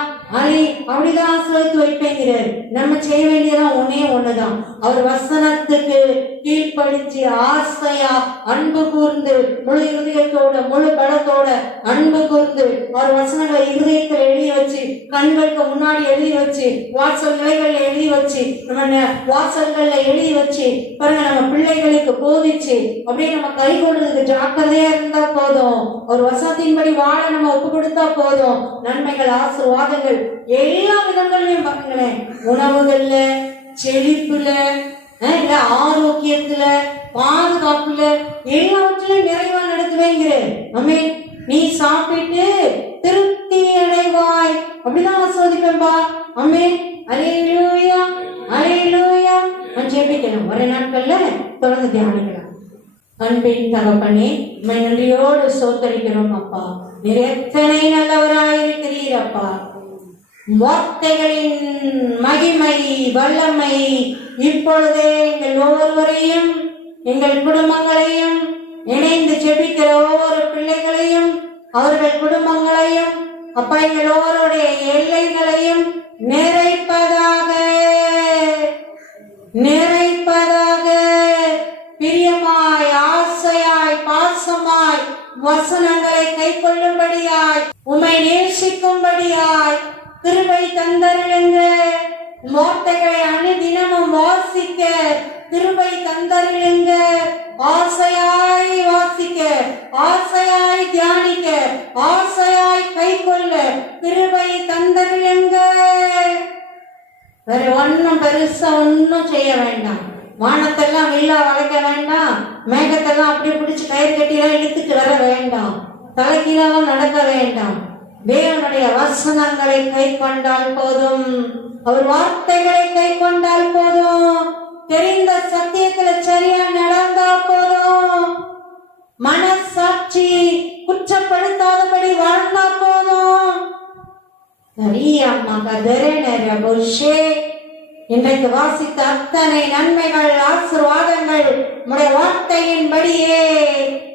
அப்படிதான் ஆசீர்வதித்து வைப்பேங்கிறார். நம்ம செய்ய வேண்டியதான் ஒன்னே ஒண்ணுதான். அவர் வசனத்துக்கு கீழ்ப்படிச்சு ஆசையா அன்பு கூர்ந்து, முழு இருதயத்தோட முழு பலத்தோட அன்பு கூர்ந்து, அவர் வசனங்களை இருதயத்தில் எழுதி வச்சு, கண்களுக்கு முன்னாடி எழுதி வச்சு, வாட்ஸ்அப் நிலைகள்ல எழுதி வச்சு, நம்ம வாட்ஸ்அப்கள்ல எழுதி வச்சு பாருங்க, நம்ம பிள்ளைகளுக்கு போதிச்சு அப்படியே நம்ம கை கொள்றதுக்கு ஜாக்கிரதையா இருந்தா போதும். ஒரு வசனத்தின்படி வாழ நம்ம ஒப்பு கொடுத்தா போதும். நன்மைகள் ஆசீர்வாதங்கள் எல்லா விதங்கள்லயும் பாருங்களேன், உணவுகள்ல, செழிப்புல, ஆரோக்கியத்துல, பாதுகாப்புல, எல்லாவற்றிலும் நிறைவா நடத்துவேங்கிற. ஆமென். நீ சாப்பிட்டு திருப்தி அடைவாய் அப்படிதான் ஆஸ்வதிப்பா. ஆமென். அல்லேலூயா, அல்லேலூயா. நான் ஜெபிக்கணும். ஒரே நாட்கள்ல தொடர்ந்து தியானிக்கலாம். அன்பின் தகப்பனே, உம்மை நன்றியோடு சோத்தரிக்கிறோம் அப்பா. நீர் எத்தனை நல்லவராயிருக்கிறீர் அப்பா. வார்த்தைகளின் மகிமை வல்லமை இப்பொழுதே எங்கள் ஒவ்வொருவரையும், எங்கள் குடும்பங்களையும், இணைந்து ஜெபிக்கிற ஒவ்வொரு பிள்ளைகளையும், அவர்கள் குடும்பங்களையும், அப்பா எங்களோருடைய எல்லைகளையும் நிறைப்பதாக, நிறைப்பதாக. பிரியமாய், ஆசையாய், பாசமாய் வசனங்களை கை கொள்ளும்படியாய், உம்மை நேசிக்கும்படியாய் கிருபை தந்தருளுங்க. வார்த்தைகளை அனுதினமும் வாசிக்க கிருபை தந்தருளுங்க. ஆசையாய் வாசிக்க, ஆசையாய் தியானிக்க, ஆசையாய் கை கொள்ள கிருபை தந்தருளுங்க. வேற ஒன்னும் பெருசா ஒன்னும் செய்ய வேண்டாம். வானத்தெல்லாம் வில்லா வளைக்க வேண்டாம். மேகத்தெல்லாம் அப்படி பிடிச்சு கயிறு கட்டியெல்லாம் இழுத்துட்டு வர வேண்டாம். தலைக்கீழெல்லாம் நடக்க வேண்டாம். தேவனுடைய வசனங்களை கை கொண்டால் போதும். அவர் வார்த்தைகளை கை கொண்டால் போதும். தெரிந்த சத்தியத்துல சரியா நடந்தா போதும். மனசாட்சி குற்றப்படுத்தாதபடி வாழ்ந்தா போதும். இன்றைக்கு வாசித்த அத்தனை நன்மைகள், ஆசீர்வாதங்கள் உடைய வார்த்தையின்படியே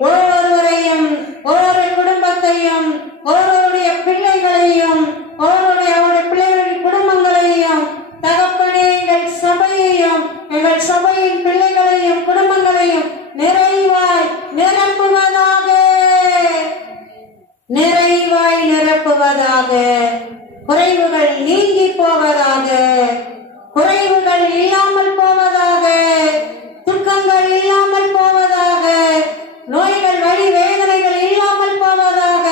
ஒவ்வொருவரையும், ஒவ்வொரு குடும்பத்தையும், ஒவ்வொருடைய பிள்ளைகளையும், ஒவ்வொருடைய பிள்ளைகளின் குடும்பங்களையும், தகப்பனே எங்கள் சபையையும், எங்கள் சபையின் பிள்ளைகளையும் குடும்பங்களையும் நிறைவாய் நிரப்புவதாக, நிறைவாய் நிரப்புவதாக. குறைவுகள் நீங்கி போவதாக, குறைவுகள் இல்லாமல் போவதாக, துக்கங்கள் இல்லாமல் போவதாக, நோய்கள், வலி, வேதனைகள் இல்லாமல் போவதாக,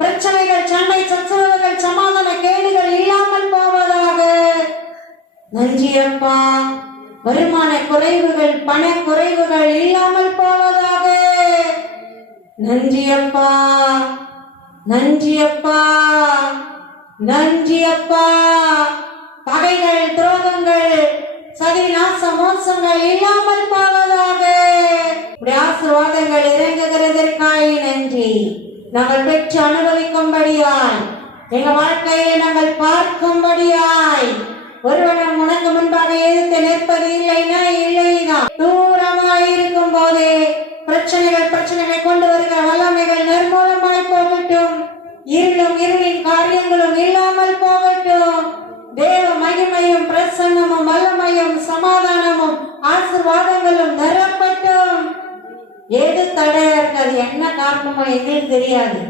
பிரச்சனைகள், சண்டை, சச்சரவுகள், சமாதான கேடுகள் இல்லாமல் போவதாக. நன்றியப்பா. வருமான குறைவுகள், பண குறைவுகள் இல்லாமல் போவதாக. நன்றியப்பா, நன்றியப்பா, நன்றியப்பா. பகைகள், துரோகங்கள், சதி, நாச, மோசங்கள் இல்லாமல் போவதாக. ஆசீர்வாதங்கள் இறங்குகிறதற்காய் நன்றி. நாங்கள் பெற்று அனுபவிக்கும்படியாய், எங்க வாழ்க்கையை நாங்கள் பார்க்கும்படியாய். ஒருவனும் உனக்கு முன்பாக எதிர்த்து நிற்பது இல்லைன்னா இல்லைதான். தூரமாய் இருக்கும் போதே பிரச்சனைகளை கொண்டு வருகிற வல்லமைகள் நிர்மூலமாய் போகட்டும். இருளின் காரியங்களும் இல்லாமல் போகட்டும். தேவ மகிமையும் பிரசன்னமும் வல்லமையும் சமாதானமும் ஆசீர்வாதங்களும் நிரப்பட்டும். எது தடையா இருக்காது, என்ன காரணமோ எங்களுக்கு தெரியாது.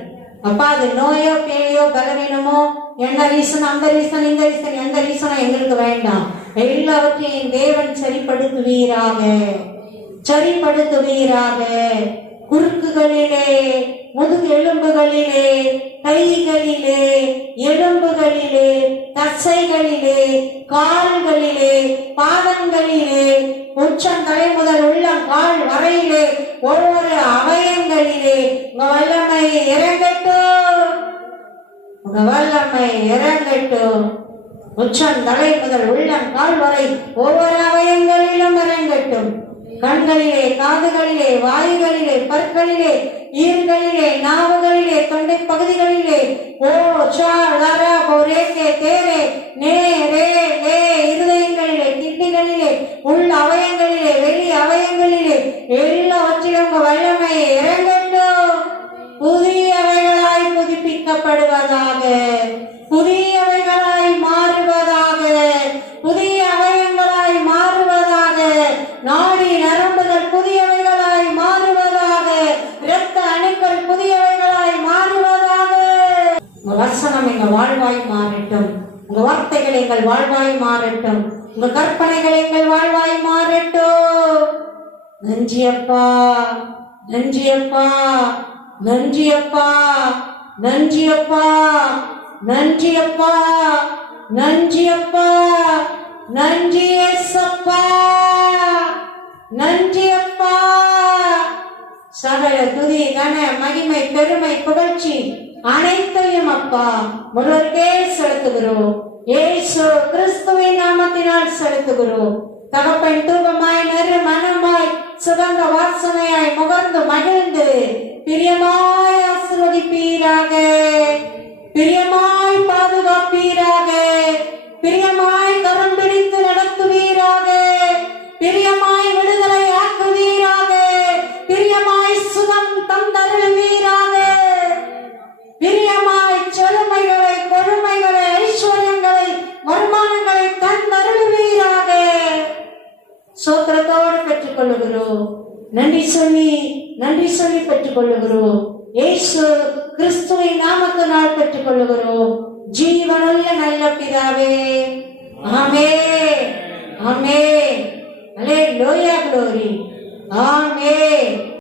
அப்பா, அது நோயோ, பேயோ, பலவீனமோ, என்ன ரீசன், அந்த ரீசன், இந்த ரீசன், எந்த ரீசனும் எங்களுக்கு வேண்டாம். எல்லாவற்றையும் தேவன் சரிப்படுத்துவீராக, சரிப்படுத்துவீராக. குறுக்குகளிலே, முதுகு எலும்புகளிலே, கைகளிலே, எலும்புகளிலே, தசைகளிலே, கால்களிலே, பாதங்களிலே, உச்சந்தலை முதல் உள்ளம் கால் வரையிலே, ஒவ்வொரு அவயங்களிலே உங்க வல்லமை இறங்கட்டும், உங்க வல்லமை இறங்கட்டும். உச்சந்தலை முதல் உள்ளம் கால் வரை ஒவ்வொரு அவயங்களிலும் இறங்கட்டும். கண்களிலே, காதுகளிலே, வாயுகளிலே, பற்களிலே, ஈர்களிலே, நாவுகளிலே, தொண்டை பகுதிகளிலே, இருதயங்களிலே, கிட்னிகளிலே, உள் அவயங்களிலே, வெளி அவயங்களிலே, எல்லாவற்றிலும் வல்லமை இறங்கட்டும். புதியவைகளாய் புதுப்பிக்கப்படுவதாக, புதியவைகளாய் மாறுவதாக, புதிய அவயங்களாய் மாறுவதாக, நாடி நரம்புகள் புதியவைகளாய் மாறுவதாக, இரத்த அணுக்கள் புதியவைகளாய் மாறுவதாக. உங்க வசனம் எங்க வாழ்வாய் மாறட்டும். உங்க வார்த்தைகள் எங்கள் வாழ்வாய் மாறட்டும். உங்க கற்பனைகள் எங்கள் வாழ்வாய் மாறட்டும். நன்றியப்பா, நன்றியப்பா, நன்றியப்பா, நன்றியப்பா, நன்றியப்பா, நன்றியப்பா, நன்றி ஏசப்பா, நன்றியப்பா. சகல துதி, கன, மகிமை, பெருமை, புகழ்ச்சி அனைத்தையும் அப்பா ஒருவருக்கே செலுத்துகிறோம். இயேசு கிறிஸ்துவின் நாமத்தினால் செலுத்துகிறோம். தகப்பன் தூபமாய், நறு மனமாய், சுகந்த வாசனையாய் முகர்ந்து மகிழ்ந்து பிரியமாய் ஆசீர்வதிப்பீராக, பிரியமாய் பாதுகாப்பீராக, பிரியமாய் கரம் பிடித்து நடத்துவீராக, பிரியமாய் விடுதலை ஆக்குவீராக, பிரியமாய் சுகம் தந்தருளுவீராக, பிரியமாய் செழுமை பெற்றுக்கொள்ளுகிறோம். நன்றி சொல்லி பெற்றுக்கொள்ளுகிறோம். இயேசு கிறிஸ்துவின் நாமத்தினால் பெற்றுக்கொள்ளுகிறோம். ஜீவனுள்ள நல்ல பிதாவே, ஆமென், ஆமென். அல்லேலூயா, glory, ஆமென்.